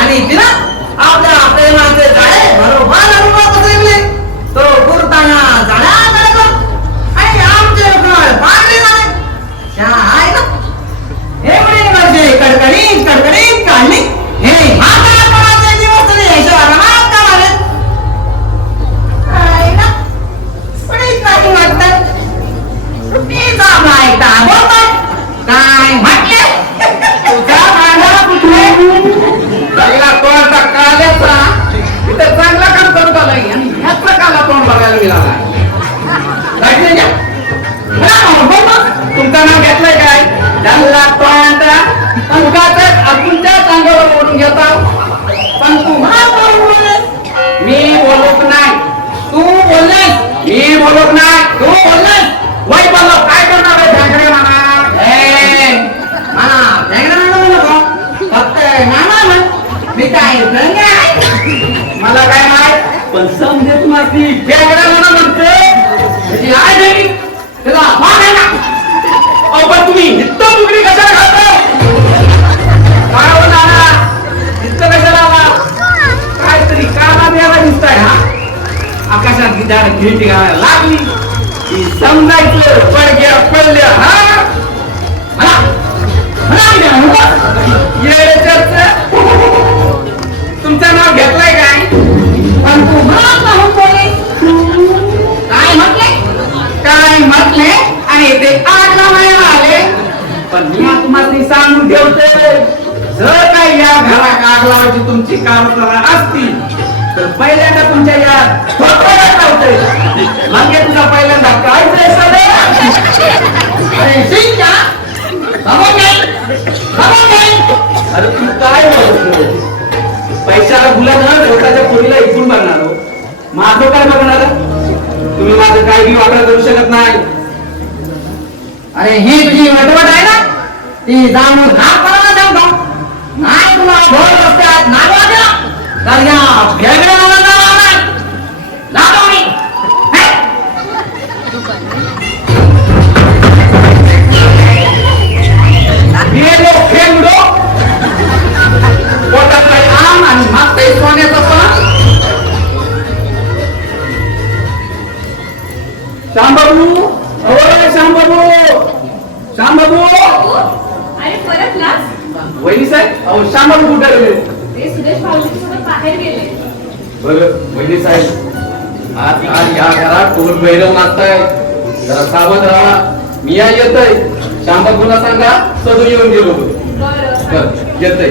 आणि तिला आपल्या प्रेमाचे जाळे बरोबर अनुभव पसरले तो कुर्ताना जाण्या आणि आमचे घर पाडले झाले आहे ना एवढे वर्षे कडकडीत काढली हे म्हातारपणाचे दिवस यशोगामात का झाले आहे ना कुणीच नाही वाटत मीच आपला ऐकता बोलतोय काय म्हटले तुझा भांडा कुठले पहिला तोंड काल्याचा इथं चांगला काम करत आलाय आणि ह्याचा काला तोंड बघायला मिळाला. तुमचं नाव घेतलंय काय त्यांना तोंड तुमच्या चांगल्यावर ओढून घेता पण तू मी बोलत नाही तू बोललेस मी बोलत नाही तू बोललेस वय बोललो काय करणार आहे ढाकरे म्हणा फक्त नाना म्हण मी काय मला काय माहित पण समजेत माती ढेकऱ्या म्हणा म्हणते त्याची आय नाही त्याला मान आहे ना. अहो पण तुम्ही इतकं बुगडी कशाला घालता काय हो नाना इतकं कशाला आला काहीतरी काला द्यायला दिसताय हा आकाशात गिटार घिरटी घालायला लागली की समजायचं पडग्या पडल्या हा तुमचं नाव घेतलंय काय पण तू काय म्हटले आणि ते आग लावायला आले पण मी तुम्हाला सांगून ठेवते जर काय या घरात आग लावायची तुमची कामं असतील तर पहिल्यांदा तुमच्या या थोपड्यात लावते मग हे तुझा पहिल्यांदा काय अरे तू काय बोलतो पैशाला गुलाम स्वतःच्या पोरीला इकून बघणार हो माझं काय बघणार तुम्ही माझं काही बी वाकडं करू शकत नाही. अरे ही तुझी वटवट आहे ना ती जाणून घात करायला सांगतो नाही तुला भोर रस्त्यात नाग वाजला तर या वेगळ्या मुलांना लावणार लावतो मी पोटात काही आम आणि मग काही सोन्याचं पण श्यामबाबू अरे श्यामबाबू अरे परत लाच वहिनी साहेब अहो श्यामबाबू कुठे गेले ते सुरेश भाऊजी सोबत बाहेर गेले. बरं वहिनी साहेब आज या घरात टोल भैरव नाचताय जरा सावध राहा मी या येतय श्यामबाबूला सांगा सदू येऊन गेलो बरं येतय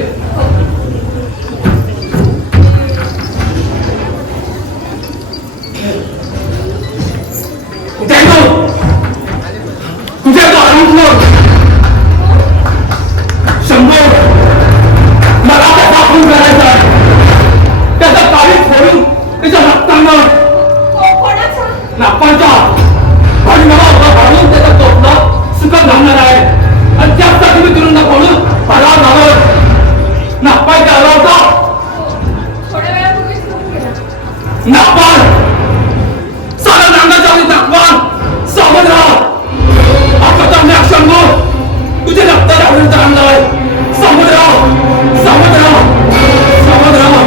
थोड्या वेळापूर्वीच होऊन गेला. तुझे रक्तात आवडून आणलाय समुद्राव समुद्राव समुद्राव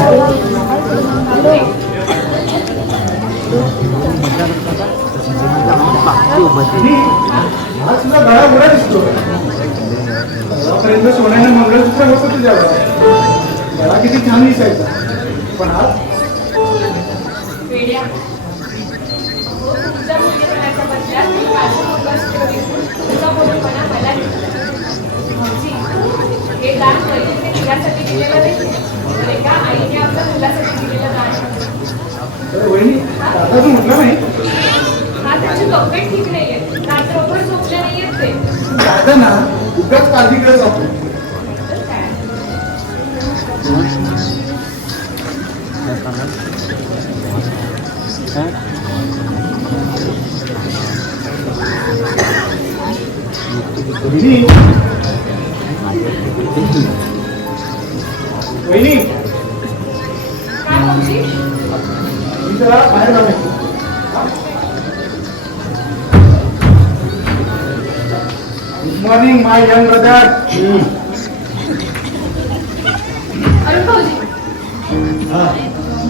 आज तुझा गळा उडा दिसतो. आतापर्यंत सोन्याने मंगळसूत्र होतं तुझ्यावर. गळा किती छान दिसायचा, पण आज वेड्या. अहो, तुमच्या मुलीपणाच्या बदल्यात मी माझं मंगळसूत्र विकून तुझा मुलीपणा मला दिला. भाऊजी, हे दान वैदिकने तिच्यासाठी दिलेलं नाही, तर एका आईने आपल्या मुलासाठी दिलेलं दान आहे. तर वहिनी दादा तू म्हटलं नाही. हा त्याची तब्येत ठीक नाहीये, रात्रभर झोपले नाहीयेत ते. दादा ना उगाच काळजीकडे जातो. तर काय? वहिनी वहिनी काय भाऊजी? मी जरा बाहेर जाऊ नये. गुड मॉर्निंग माय यंग ब्रदर. अरुण भाऊजी,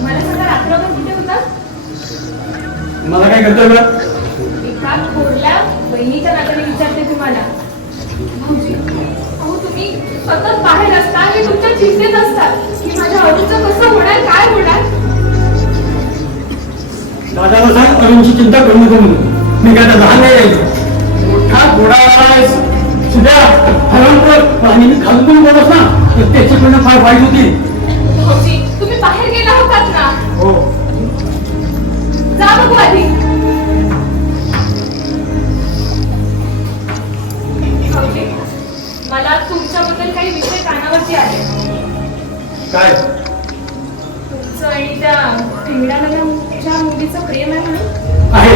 मला सगळं रात्रभर कुठे होता? मला काय कर्तव्य? एका थोरल्या बहिणीच्या नात्याने विचारते तुम्हाला. भाऊजी, अहो तुम्ही सतत बाहेर असता आणि तुमच्या चिंतेत असतात की माझ्या अरुणचं कसं होणार, काय होणार. दादाला सांग अरुणची चिंता करू नको म्हणून. मी काय आता लहान नाही राहिलो. मोठा घोडा आहेस. सुद्धा हरवून आणि मी खालून पण बोलत ना तर त्याच्याकडनं फार वाईट होती. भाऊजी, तुम्ही बाहेर गेला होतात ना, हो जा बघू आधी. भाऊजी, मला तुमच्याबद्दल काही विषय कानावरती आले. काय तुमचं आणि त्या पिंगळाच्या मुलीचं प्रेम आहे म्हणून. आहे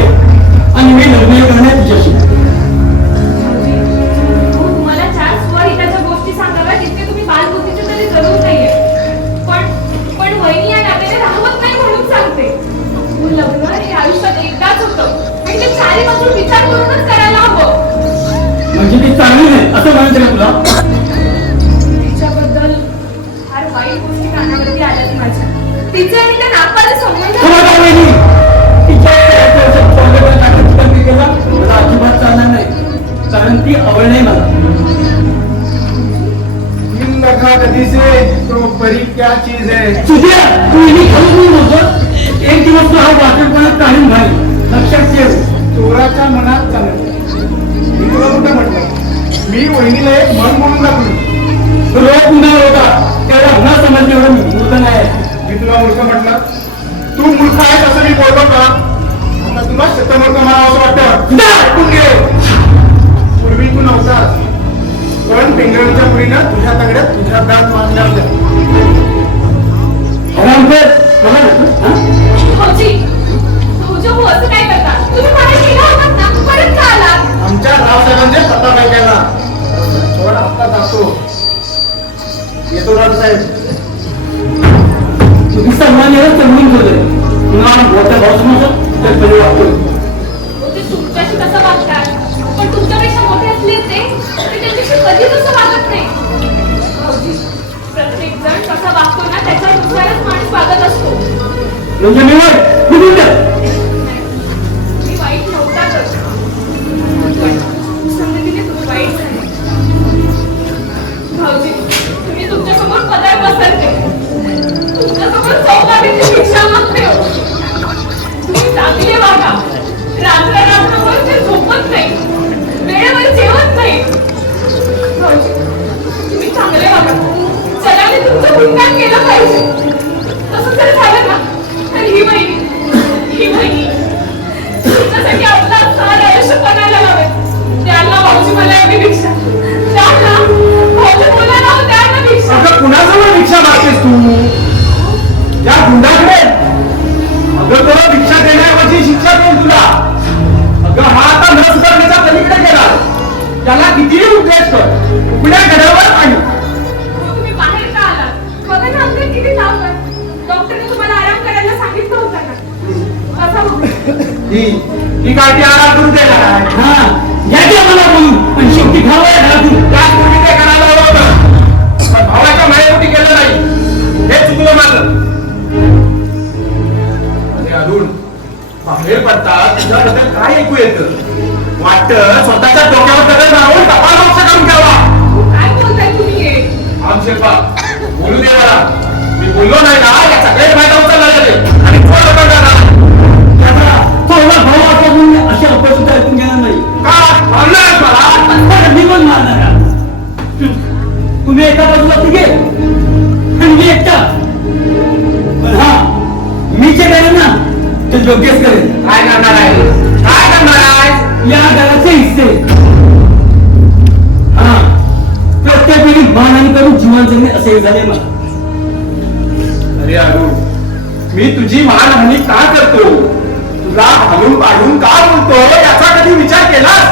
आणि मी लग्न करणार तुझ्याशी. भाऊजी, हो, तुम्हाला 4 स्वहिताच्या गोष्टी सांगाव्या तितके तुम्ही बालबुद्धीचे तरी जरूर नाहीये. पण वहिनी या नात्याने राहत नाही म्हणून सांगते. हो, लग्न हे आयुष्यात एकदाच होतं आणि ते चारी बाजून विचार करूनच करायला हवं. म्हणजे ती चांगली नाही असं म्हणायचं का तुला? तिच्याबद्दल फार वाईट गोष्टी कानावरती आल्या माझ्या. तिचे आणि त्या नापाला संबंध. मला काय माहिती? तिच्या चांगल्यापणे टाकत कमी केला मला अजिबात चालणार नाही, कारण ती आवड नाही मला. दिल लगा कधी से तो परी क्या चीज है. तुझ्या तू मी खालून बोलतो. एक दिवस तू हा वाटेपणात काढून घाल, लक्षात ठेव. चोराच्या मनात चालत. मी तुला कुठं म्हटलं, मी वहिनीला एक मन म्हणून दाखवलं. रोग पुन्हा होता तेवढा न समजणे एवढं मूर्ख नाही. मी तुला मूर्ख म्हटलं, तू मूर्ख आहेस असं मी बोलतो का? आता तुला शतमूर्ख म्हणावं असं वाटतं. जा, ऐकून घे. पूर्वी तू नव्हतास, पण पिंगळीच्या मुलीनं तुझ्या तगड्यात तुझ्या दात मारल्या होत्या. हरामखोर, मला नको, हा? भाऊजी, भाऊजी, हो असं काय करता? तुम्ही बाहेर गेला होतात ना, परत का आलात? आमच्या रावसाहेबांचे पत्ता पाहिजेला थोडा हप्ता जातो. येतो रावसाहेब. तुम्ही सन्मानाला समजून ठेवलंय. तुम्हाला मोठ्या भाऊ समजत तर कधी वाटतो. हो, ते तुमच्याशी कसं वागतात, पण तुमच्यापेक्षा मोठे असले ते त्यांच्याशी कधीच असं वागत नाही. भाऊजी, प्रत्येक जण कसा वागतो ना त्याच्यानुसारच माणूस वागत असतो. म्हणजे मी वाईट कुठून द्या. मी वाईट नव्हताच, पण संगतीने तुम्ही वाईट झाले. भाऊजी, तुम्ही तुमच्यासमोर पदार पसरते, तुमच्यासमोर चौकाटीची शिक्षा मागते हो. तुम्ही चांगले वागा. रात्रभर ते झोपत नाही, वेळेवर जेवत नाही. भाऊजी, तुम्ही चांगले वागा. जगाने तुमचं गुणगान केलं पाहिजे. तसं जर झालं ना तर ही बहिणी तुमच्यासाठी आपला सारं आयुष्य पणाला लावेल. द्याला भाऊजी मला एवढी भिक्षा. द्याला भाऊजी बोलायला हो, द्याला भिक्षा. अगं कुणाजवळ भिक्षा मागतेस तू? या गुंडाकडे. अगं तुला भिक्षा देण्याऐवजी शिक्षा देईल तुला. अगं हा आता न सुधारण्याच्या पलीकडे गेला. त्याला कितीही उपदेश कर, उघड्या गडावर आणि तुम्ही बाहेर का आलात? बघा ना आपले किती ताप आहे. डॉक्टरने तुम्हाला आराम करायला सांगितलं होतं ना. असा ही काय ती आराम करू दे. हा घ्यायचं मला बोलून पण शेवटी खावाय घरातून. त्या पूर्वी ते करायला हवं होतं, पण भावाच्या मायेपोटी केलं नाही. हे चुकलं माझं. अरे अरुण, बाहेर पडता तुझ्याबद्दल काय ऐकू येतं? वाटतं स्वतःच्या डोक्यावर दगड मारून कपाळ मोक्ष करून घ्यावा. काय बोलताय तुम्ही हे? आमशेपा बोलू दे मला. मी बोललो नाही ना, या सगळे फायदा उचलला गेले आणि तो लोकांना थोडा भाव असा म्हणून अशी अपेक्षा सुद्धा ऐकून घेणार नाही. का मारलाय मला? पण मी पण मारणार आहे. तुम्ही एका बाजूला तिघे आणि मी एकटा. पण हा, मी जे करेन ना ते योग्यच करेन. काय करणार आहे? काय करणार आहे? या घराचे हिस्से हा प्रत्येक वेळी मानहानी करून जीवन जगणे असे झाले मला. अरे अरुण, मी तुझी मानहानी का करतो? तुला घालून पाडून का बोलतो याचा कधी विचार केलास?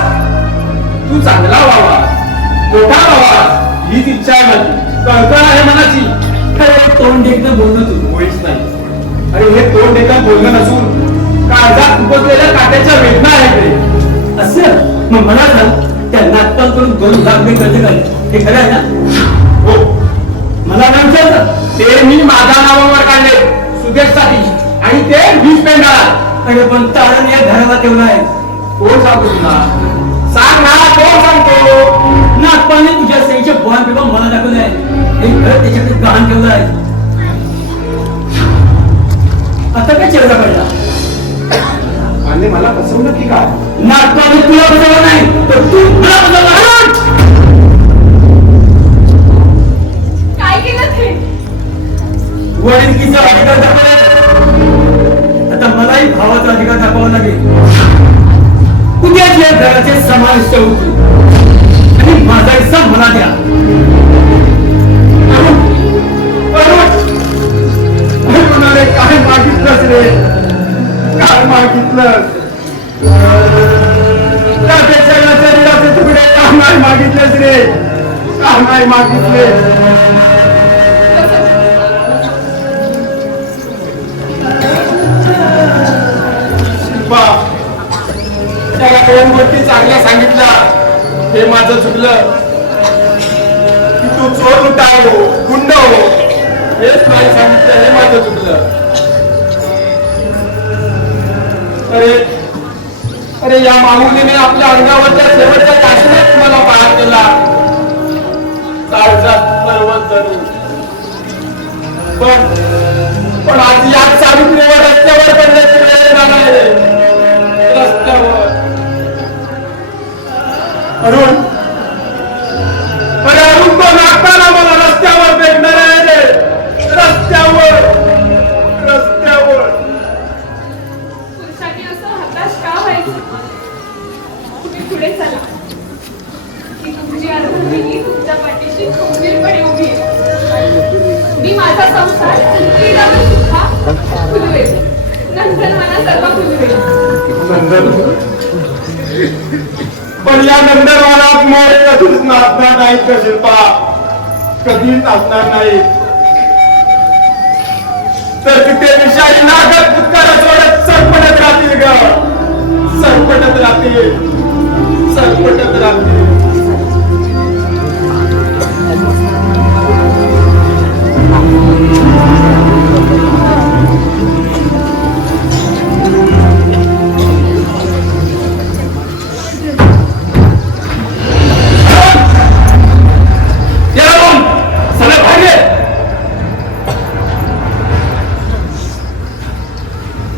तू चांगला व्हावा, मोठा व्हावा हीच इच्छा आहे माझी. कळकळ आहे मनाची. खरं तोंड देखणं बोलणं तू होईच नाही. अरे हे तोंड देतात बोलणं नसून काळजात उपसलेल्या काट्याच्या वेदना आहेत रे. असं मग मला सांग, त्या नाटकात करून 2 लाख रुपये खर्च काढले हे खरं आहे ना? हो, मला नाम सांग. ते मी माझ्या नावावर काढले सुदेशसाठी आणि ते वीज पेंडाळा. अरे पण तारण या घराला ठेवला आहे. कोण सांगतो तुला? सांग ना, कोण सांगतो? नागपाने तुझ्या सईचे बॉन पेपर मला दाखवले आहे. हे घर त्याच्याकडे गहाण ठेवलं आहे. आता काय चेहरा पडला? आणि मला फसवलं की काय? नागपाने तुला बसवलं नाही तर तू मला बसवलं. काय केलं ते? वडिलकीचा अधिकार दाखवला. आता मलाही भावाचा अधिकार दाखवावा लागेल. उद्याच या घराचे समाविष्ट होतील आणि माझा हिस्सा मला द्या. अरे काय मागितलंस रे? काय मागितलं? त्यापेक्षा या शरीराचे तुकडे का नाही मागितलेस रे? का नाही मागितले? शिल्पा, त्याला 2 गोष्टी चांगल्या सांगितल्या. हे माझं चुकलं की तू चोर लुटाव, गुंड हो. हेच नाही सांगितलं, हे माझं चुकलं. अरे अरे या माऊलीने आपल्या अंगावरच्या शेवटच्या काशीने मला पार केला. काळजात पर्वत धरून. पण आज या सावित्रीवर रस्त्यावर पडल्याची वेळ झालाय. रस्त्यावर अरुण, अरे अरुण तो नागताना मला रस्त्यावर भेटणार आहे रे. रस्त्यावर, रस्त्यावर. पुरुषांनी असं हताश का व्हायचं? तुम्ही पुढे चला. की तुमची अनुभवी तुमच्या पाठीशी खंबीरपणे उभी आहे. मी माझा संसार तीरावर सुद्धा फुलवेल. नंतर मला सर्व फुलवेल. पण या नंदनवाला मोरे कधीच नाचणार नाहीत का शिल्पा? कधीच नाचणार नाही. तर तिथे विषारी नागत पुत्कारा सोडत सरपटत राहतील ग. सरपटत राहतील, सरपटत राहतील.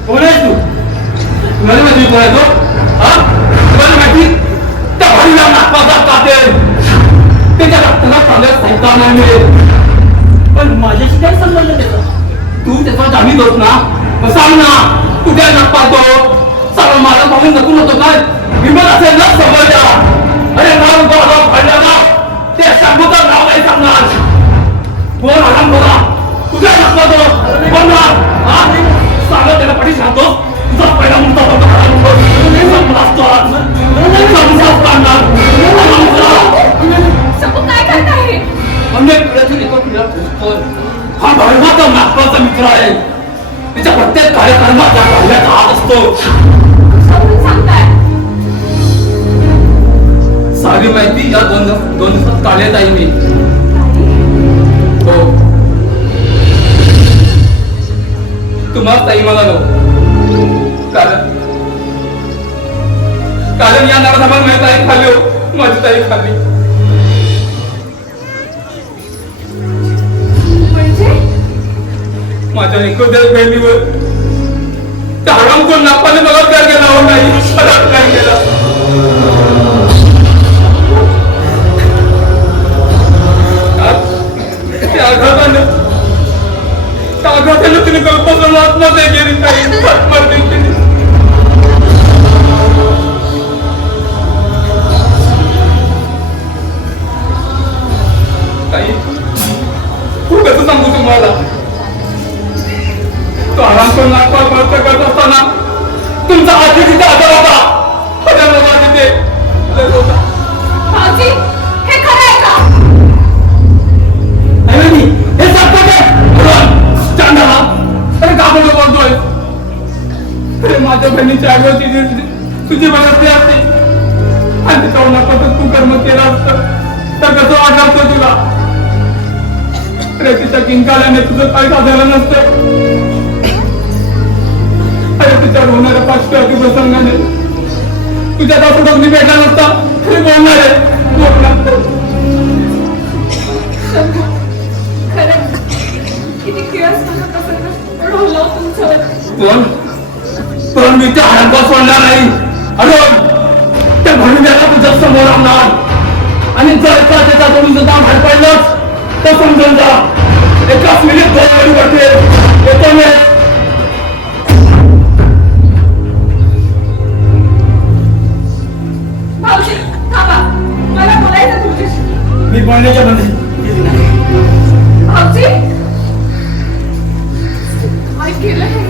कोण आहेस तू? तुम्हाला माहिती कोण आहे तो? हा? तुम्हाला माहिती? त्या भाईला नागपाचा कातेल. त्याच्या रक्ताला चांगल्या साहित्य नाही मिळेल. पण माझ्याशी काय संबंध त्याचा? तू त्याचा जामीन होत ना? मग सांग ना, कुठे नागपातो? सगळं मला पाहून नको होतो काय? विमान असेल ना समोर द्या. अरे नाव गोळा पडला ना, ते शंभूचं नाव नाही सांगणार. कोण आराम बघा, तुझ्या नागपातो कोण ना? हा? सांगा त्याला पाठी सांगतो. तुझा पहिला मुद्दा होता. शंभू काय करताय? अनेक पिढ्यातून एका पिढीला पोचतोय. हा धर्माचा नागपाचा मित्र आहे. त्याच्या प्रत्येक कार्यक्रमात त्या पाहिल्याचा हात असतो. समजून सांगताय. सारी माहिती या दोन दिवसात काढण्यात आहे मी. हो. तुम्हाला ताई मला कारण या नरधमाल माझी ताई खाल्ली हो, माझी ताई खाल्ली. म्हणजे माझ्या एकोद्या बहिणीवर हराम कोण नापाने बलात्कार केला हो नाही, बलात्कार केला. त्या आघाताने तुम्ही कल्पना आत्महत्या केली नाही, आत्महत्या केली. कसं सांगू तुम्हाला, तो आराम करून नागपाल बलात्कार करत असताना तुमचा हाती तिथे आजार होता, तिथे होता. भाऊजी हे खरं आहे का? हे सत्य चांदा अरे का बोलतोय? अरे माझ्या बहिणीच्या आडवची तुझी बघत असते आणि त्याच्यावर नका तू कर्म केलं असतं तर कसं वाटलं असतं तुला? अरे तिच्या किंकाल्याने तुझं काही साधलं नसतं. अरे तिच्यावर होणाऱ्या पाचव्या प्रसंगाने तुझ्या दाखवून मी भेटला नसता तरी बोलणार आहे. खरं किती किळस माझा प्रसंग ढोलला तुमच्यावर. पण मी त्या हरंबा सोडणार नाही. अरे त्या म्हणून तुझ्या समोर आणणार आणि जर का त्याचा तोडून सुद्धा बाहेर पडलंच तर समजून जा एकाच मिनिट 2 वेळी वाटेल येतो मी. भाऊजी थांबा, मला बोलायचं तुमच्याशी. मी बोलण्याच्या बंदी भाऊजी काय केलं हे मी?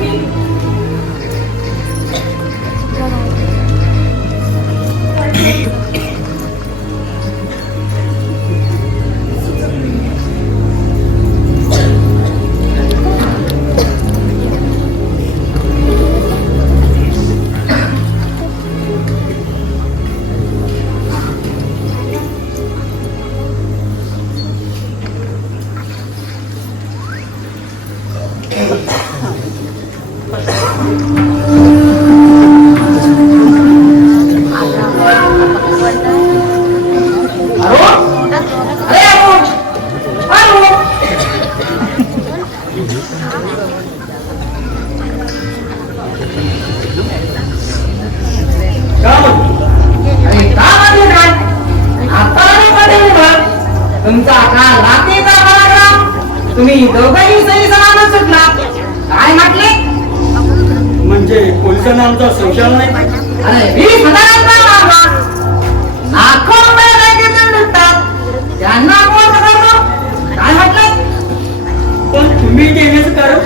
तुमचा काल रात्रीचा पराक्रम तुम्ही दोघंही सही सलामत सुटला. काय म्हटले? म्हणजे पोलिसांना आमचा संशय नाही. अरे 20,000चा मारला, लाखो रुपये बँकेतून लुटतात, त्यांना कोण पकडतो? काय म्हटले? पण तुम्ही देण्याचं कारण?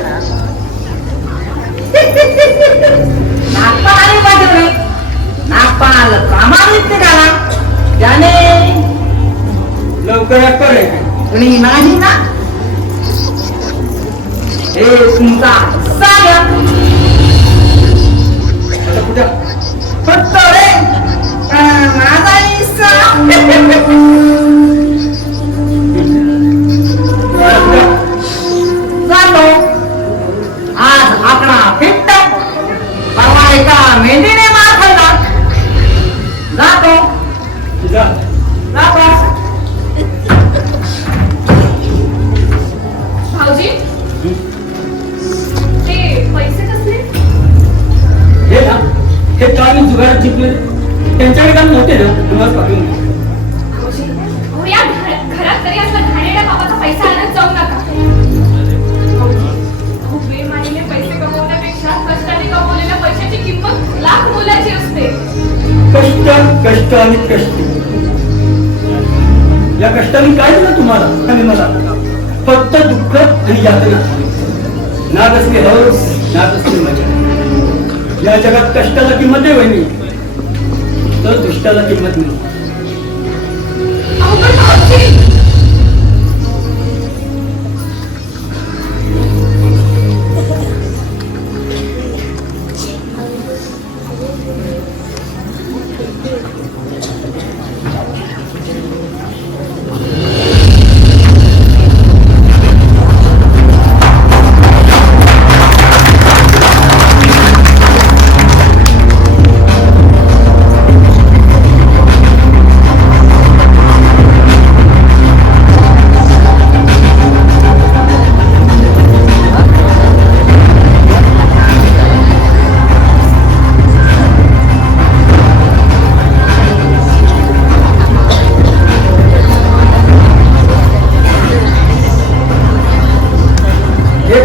नागपाल पाठवले. नागपाल प्रामाणिक निघाला, त्याने लवकर करायचं. कुणी नाही ना. हे तुमचा सागर आता कुठं? फक्त रे माझा हिस्सा. जातो आज आकडा फिट. परवा एका मेंढीने मार खाल्ला. जातो जा. जातो. भाऊजी ते पैसे कसले? हे ना हे काम मी जुगारात जिंकले. त्यांच्याकडे काम नव्हते ना तुम्हाला पाठवून. भाऊजी अहो या घरात तरी असला घाणेरड्या बाबाचा पैसा आणत जाऊ नका. अहो बेमानीने पैसे कमवण्यापेक्षा कष्टाने कमवलेल्या पैशाची किंमत लाख मोलाची असते. कष्ट आणि कष्ट. या कष्टाने काय दिलं तुम्हाला आणि मला? फक्त दुःख आणि यातना. ना कसली हौस ना कसली मजा. या जगात कष्टाला किंमत आहे वहिनी, तर दुष्टाला किंमत नाही. अहो पण भाऊजी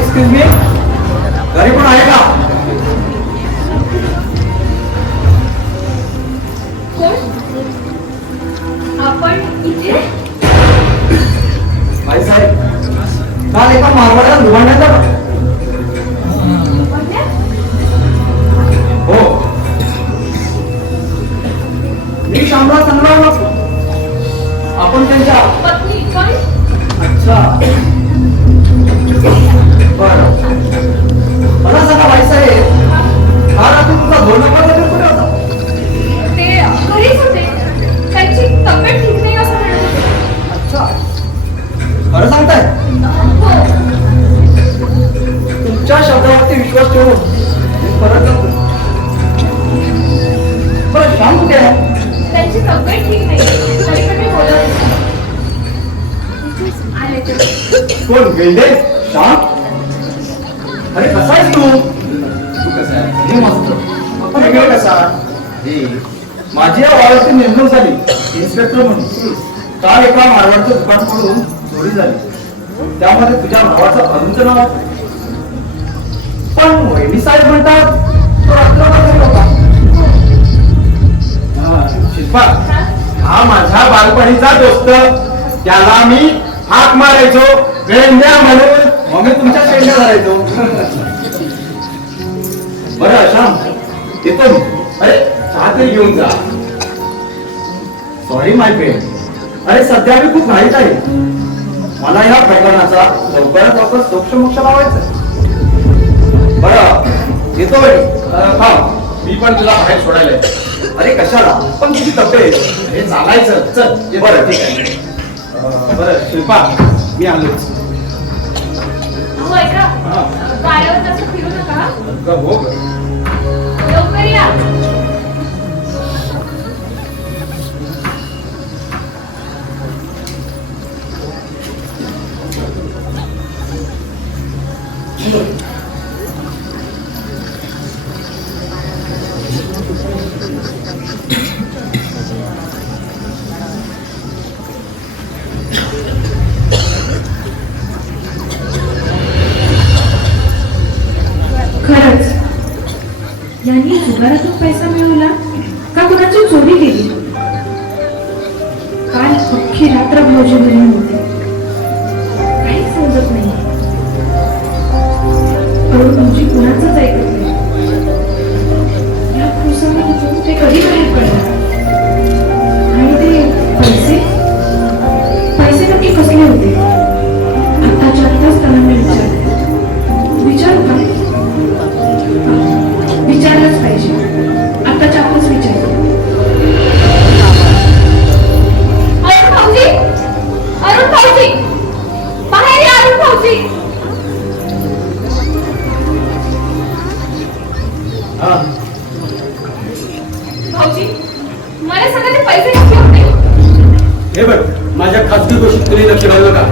एक्सक्यूज मी, घरी पण आहे का? कोण? आपण इथे? भाई साहेब, काल एका मारवाड्याला लुबाडण्यात आलं. बघण्या? हो, मी शामराव चांगला ओळखतो. आपण त्यांच्या पत्नी पण? अच्छा, बरं. मला सांगा भाई साहेब, हा रात्री तुमचा 2 नंबरचा बिल कुठे होता? ते घरीच होते. त्यांची तब्येत ठीक नाही असं म्हणत होते. अच्छा, खरं सांगताय? हो. तुमच्या शब्दावरती विश्वास ठेवून मी परत जातो. बरं, श्याम कुठे आहे? त्यांची तब्येत ठीक नाही तरी पण मी बोलवते. आले ते. कोण गेले? श्याम? अरे कसा आहेस तू? तू कसं आहे? मी मस्त. आपण वेगळे कसा? माझी या वाड्याची नेमणूक झाली इन्स्पेक्टर म्हणून. काल एका मारवाडचं दुकान पडून चोरी झाली. त्यामध्ये तुझ्या भावाचं अरुणचं नाव आहे. पण वहिनी साहेब म्हणतात तो रात्रभर घरी होता. शिल्पा, हा माझ्या बालपणीचा दोस्त. त्याला मी हाक मारायचो, वेंड्या म्हणून. मग मी तुमच्या शेंड्या धरायचो. बरं श्याम, येतो मी. अरे चहा तरी घेऊन जा. सॉरी माय फ्रेंड, अरे सध्या मी खूप घाईत आहे. मला या प्रकरणाचा लवकरात लवकर सोक्ष लावायचा. बरं, येतो मी. थांब, मी पण तुला बाहेर सोडायला येतो. अरे कशाला? पण तुझी तब्येत. हे चालायचं. चल ये. बरं ठीक आहे. बरं शिल्पा, मी आलोच. हो ऐका, गाड्यावर तसं फिरू नका. हो ग. लवकर या. खरंच यांनी जुगारातून पैसा मिळवला का कुणाची चोरी केली? काल अख्खी रात्र भाऊजी घरी नव्हते. काहीच समजत नाही. भाऊजी कुणाचंच ऐकत नाही. या खुसामधून ते कधी बाहेर पडणार? आणि ते पैसे पैसे नक्की कसले होते? आत्ताच्या आत्ताच त्यांना मी विचारू का? विचारलंच पाहिजे. आत्ताच्या आत्ताच विचार. अरुण भाऊजी, अरुण भाऊजी, बाहेर या अरुण भाऊजी. भाऊजी, मला सांगा ते पैसे कसे होते? हे बघ, माझ्या खासगी गोष्टीत तुम्ही लक्ष घालू नका.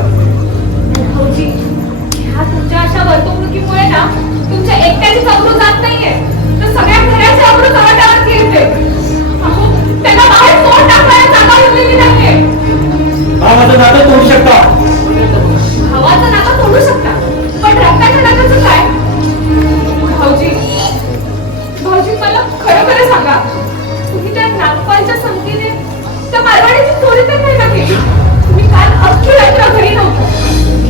भाऊजी, ह्या तुमच्या अशा वर्तवणुकीमुळे ना तुमच्या एकट्याची अब्रू जात नाहीये, तर सगळ्या घराची अब्रू चव्हाट्यावरती येते. अहो, त्यांना बाहेर तोंड टाकायला जागा उरलेली नाहीये. हा माझा नातं तोडू शकता. भावाचं नातं तोडू शकता, पण रक्ताच्या नात्याचं काय? भाऊजी, भाऊजी मला खरं खरं सांगा, तुम्ही त्या नागपालच्या संगतीने त्या मारवाडीची चोरी तर नाही ना केली? तुम्ही काल अख्खी रात्र घरी नव्हतो.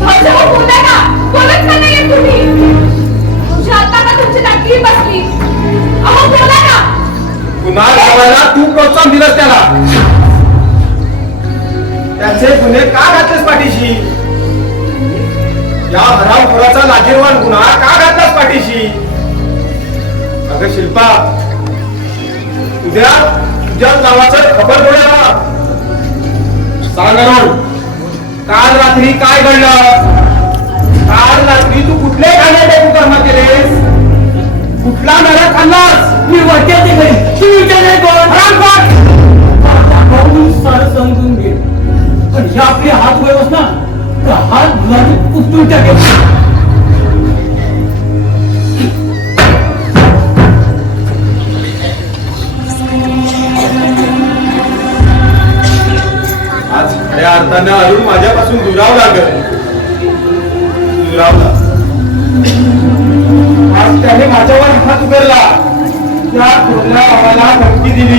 भाऊजी, हो बोला ना, बोलत का नाहीये तुम्ही? भाऊजी, आता का तुमची नाटकी बसली? अहो बोला ना. गुन्हा लावायला तू प्रोत्साहन दिलंस त्याला. त्याचे गुन्हे का घातलेस पाठीशी? या हरामखोराचा लाजीरवान गुन्हा का घातलास पाठीशी? अगं शिल्पा, उद्या तुझ्या नावाचं खबर बोला. सांग अरुण, काल रात्री काय घडलं? काल रात्री तू कुठले खाणे कर्म केलेस? कुठला नरक खाल्लास? मी वाट्याचे घरी, तुम्ही विचारले कोण? भाऊ सारं समजून घे, पण हे आपले हात वळवस ना, तर हात गुलाबी उपटून टाकेल. आज खऱ्या अर्थानं अरुण माझ्यापासून दुरावला ग. दुरावला. त्यांना आम्हाला धमकी दिली.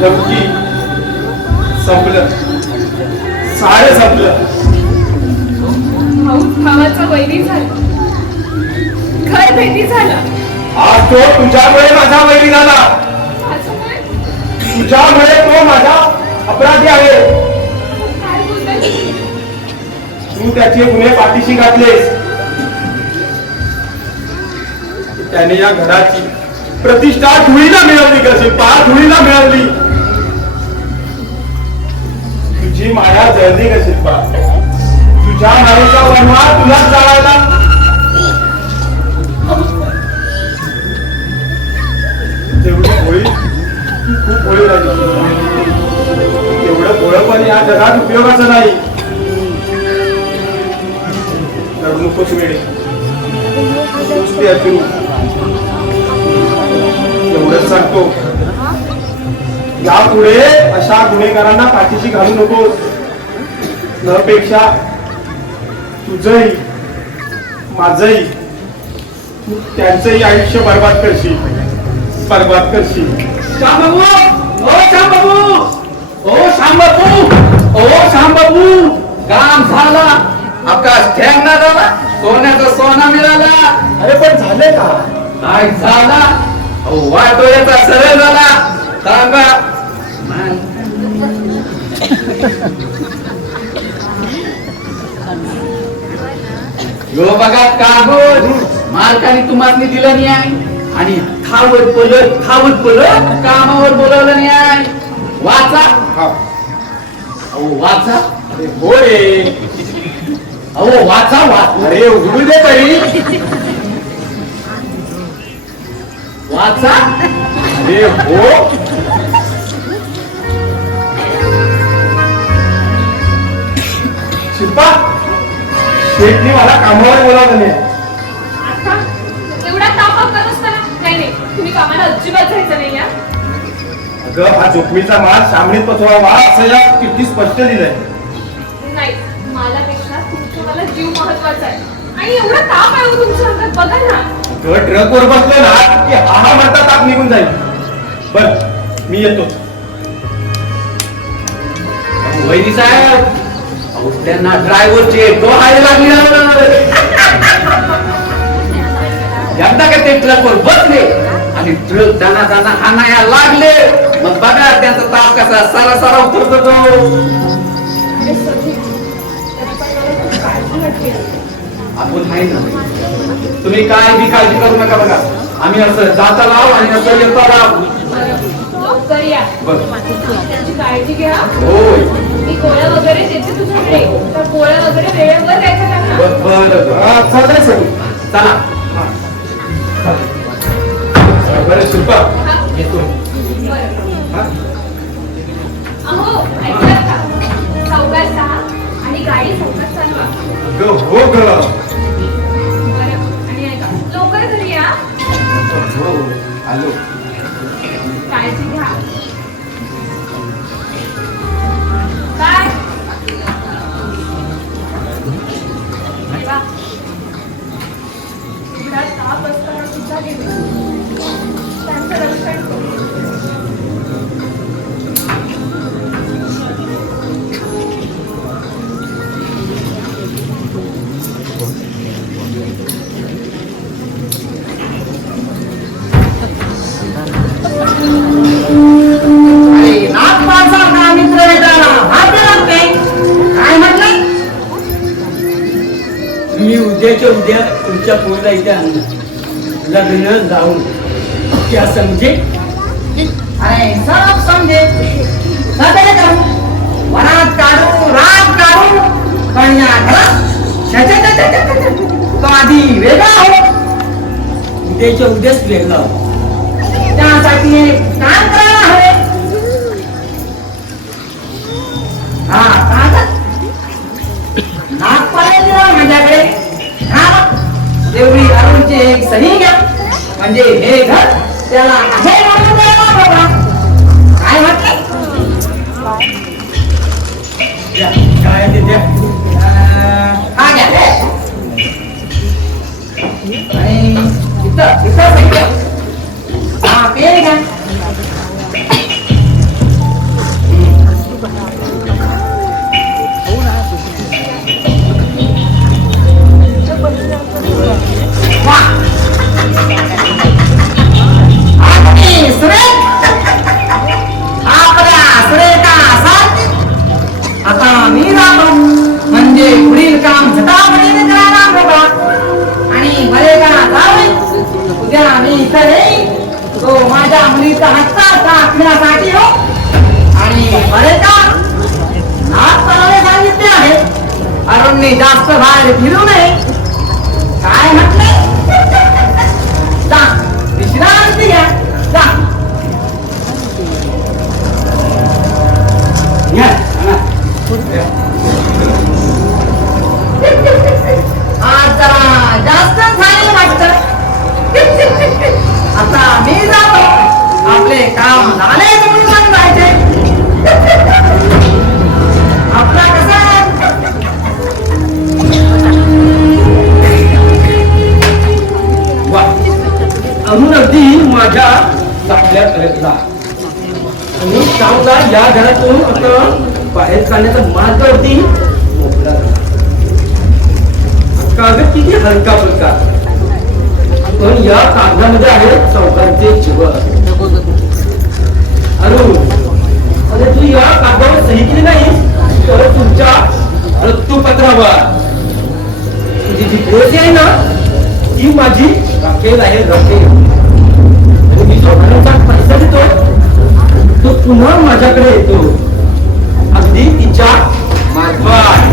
धमकी संपलं, सारं संपलं. भाऊ भावाचा वैरी झाला, घर भेटी झाला. आज तो तुझ्यामुळे माझा वैरी झाला. असं काय? तुझ्यामुळे तो माझा अपराधी आहे. काय बोलताय तुम्ही? तू त्याचे गुन्हे पाठीशी घातलेस. त्याने या घराची प्रतिष्ठा धुळीला मिळवली. कशी पार धुळीला मिळवली. तुझी माया जळली कशी पार. तुझ्या मायेचा वनवा तुलाच जाळायला. तेवढी होळी खूप होळी राहिली. तेवढं भोळं पण या जगात उपयोगाचं नाही. रडू नकोस वेळे. नुसते अश्रू. एवढंच सांगतो, यापुढे अशा गुन्हेगारांना पाठीशी घालू नकोस. नपेक्षा तुझंही माझंही त्यांचंही आयुष्य बर्बाद करशील. बर्बाद करशील. श्याम बाबू, ओ श्याम बाबू, ओ श्याम बाबू, ओ श्याम बाबू, काम झाला. आपका ठेंगणा झाला, सोन्याचा सोना मिळाला. अरे पण झाले का? काय झाला? वाटो याचा सरळ झाला. सांगा. यो बघा कागद मालकाने तुम्हाला दिलं नाही आहे आणि थावत पलट कामावर बोलवलं नाही आहे. वाचा. अहो वाचा. अरे हो रे. अहो वाचा वाचा. अरे उघडू दे तरी. वाचा. अरे हो. शिल्पा, शेठने मला कामावर बोलावलं नाही. आता एवढा ताप करत असताना नाही नाही, तुम्ही कामाला अजिबात जायचं नाही या. अगं हा जोखमीचा माल सामनीत पचवावा असं या किती स्पष्ट दिलंय. नाही, मालापेक्षा तुमचं मला जीव महत्वाचा आहे. आणि एवढा ताप आहे हो तुमच्या अंगात, बघा ना. ट्रकवर बसलो ना की हा म्हणता ताप निघून जाईल. बर मी येतो. वहिनी साहेब, अहो त्यांना ड्रायव्हरचे डोहायला लागले. एकदा का ते ट्रकवर बसले आणि ट्रक जाना जाना हाणाया लागले, मग बघा त्यांचा ताप कसा सारा सारा उतरतो. अरे सगळी त्याची पण मला खूप काळजी वाटते. आपण आहे ना, तुम्ही काय बी काळजी करू नका. बघा आम्ही असं जाता लाव आणि असं येता लाव. तर या बरं. त्याची काळजी घ्या. होय. मी गोळ्या वगैरे देते तुझ्याकडे, तर गोळ्या वगैरे वेळेवर द्यायच्या त्यांना. बरं चालायचं. चला. बरं शिल्पा हा? येतो. बरं. अहो ऐकलं का? सावकाश राहा आणि गाडी सावकाश चालवा. हो ग. बरं. आणि ऐका, लवकर घरी या. हो आलो. काळजी घ्या. काय? वा. घरात ताप असताना सुद्धा गेले. त्यांचं रक्षण करू. मी उद्याच्या उद्या तुमच्या पोरीला इथे आणणार. लग्न जाऊन क्या समजे? अरे सब समजे. सगळे करू, वरात काढू, रात काढू, कन्या घरात तो आधी वेगळा हो. उद्याच्या उद्याच वेगळा हो. त्यासाठी एक काम करायला हवे. हा कागद नागपाला दिला माझ्याकडे. हा तेवढी अरुणची एक सही घ्या, म्हणजे हे घर त्याला आहे म्हणून द्यायला बाबा. काय म्हटलं? काय ते द्या. हा घ्या हे. आणि इथं सही घ्या. हा पेय घ्या. वा. आणि सुरेख आपल्या सुरेखा साथ आता मी जातो म्हणजे पुढील काम झटापटीने करायला मोकळा. आणि बरे का जावे उद्या मी इथं येईन तो माझ्या मुलीचा हत्ता टाकण्यासाठी हो. आणि बरे का नाक करावे सांगितले आहे अरुणने जास्त बाहेर फिरू नये. काय म्हटले जा विश्रांती घ्या जा. आज जरा जास्त झाले वाटत. आता मी जातो आपले काम झाले म्हणून जायचे. आपला कसा अजून अगदी माझ्या चांगल्या प्रयत्ना आणि चांगला या घरातून आता बाहेर काढण्याचा मार्ग अगदी मोकळा झाला. कागद किती हलका फुलका पण या कागदामध्ये आहे चौकांचे जीवन. अरे तू या कागदावर सही केली नाही तर तुमच्या मृत्यूपत्रावर तुझी जी पोच आहे ना ती माझी राखेल आहे राखेल. आणि मी जो घराचा पैसा देतो तो पुन्हा माझ्याकडे येतो अगदी तिच्या मार्फत.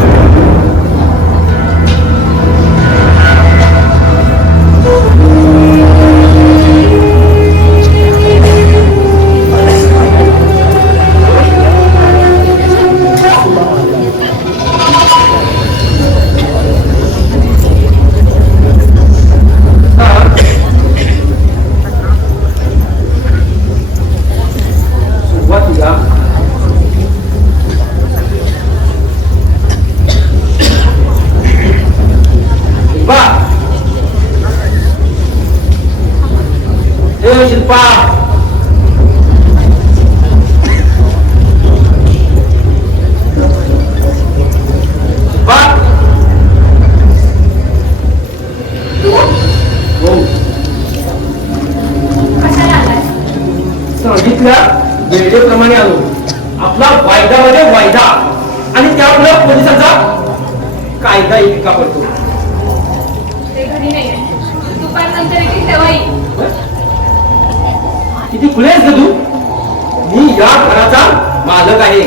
शिल्पा सांगितल्या वेळेप्रमाणे आलो. आपला वायद्यामध्ये वायदा आणि त्यामुळे पोलिसांचा कायदा इतका पडतो. ते घरी नाहीये. दुपारनंतर येतील तेव्हा येईल. किती खुले आहेस का तू? मी या घराचा मालक आहे.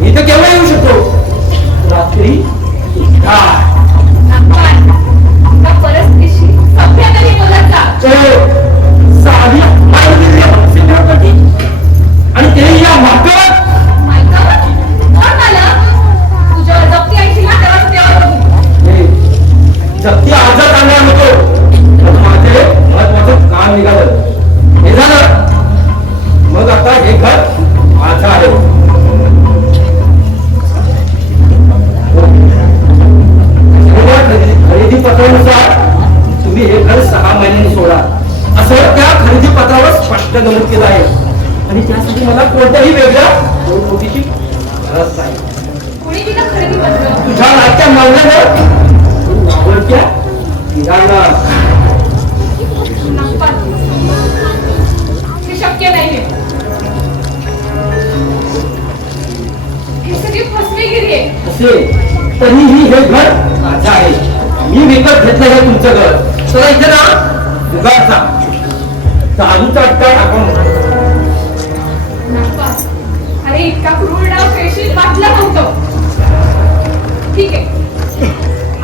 मी तर केव्हा येऊ शकतो रात्री सुद्धा. त्या परिस्थितीशी सभ्यतेने बोलत जा. साधी आणि ते या मार्गावर मायकावर कोण आलं? तुझ्यावर जप्ती ऐकली ना तेव्हा बघू. जप्ती आजच आणणार होतो पण माझे महत्वाचं काम निघालं. हे झालं मग आता हे घर माझं आहे. खरेदी पत्रानुसार तुम्ही हे घर 6 महिन्यांनी सोडा असं त्या खरेदी पत्रावर स्पष्ट नमूद केलं आहे. आणि त्यासाठी मला कोणत्याही वेगळ्या नोटीसची गरज नाही. कोणी दिलं खरेदी पत्र? तुझ्या लाडक्या मागण्यावर आवडत्या किराणा. हे शक्य नाहीये. हे सगळी फसवेगिरी आहे. असे तरीही हे घर माझं आहे. मी विकत घेतलं हे तुमचं घर. तर इथे ना जुगारचा चालूचा अड्डा टाकून अरे इतका क्रूर डाव खेळशील वाटलं नव्हतं. ठीक आहे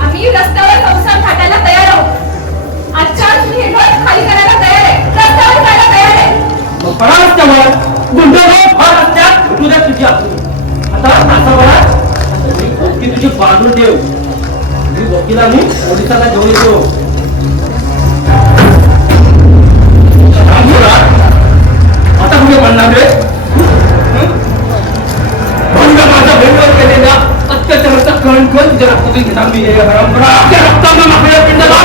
आम्ही रस्त्यावर संसार थाटायला तयार आहोत. आजच्या आज मी हे घर खाली करायला तयार आहे. रस्त्यावर जायला तयार आहे. मग पडा रस्त्यावर गुंडोबाद फार रस्त्यात भेटू द्या तुझी आतून. आता तासाभरात वकील तुझी बांधून ठेव. मी वकिलांनी पोलिसाला घेऊन येतो. आता कुठे म्हणणार रे? माझ्या भेटवर केलेल्या अत्याचाराचा कण तुझ्या रक्तातून घेणार मी. हे परंपरा रक्तानं आपल्या पिंडाला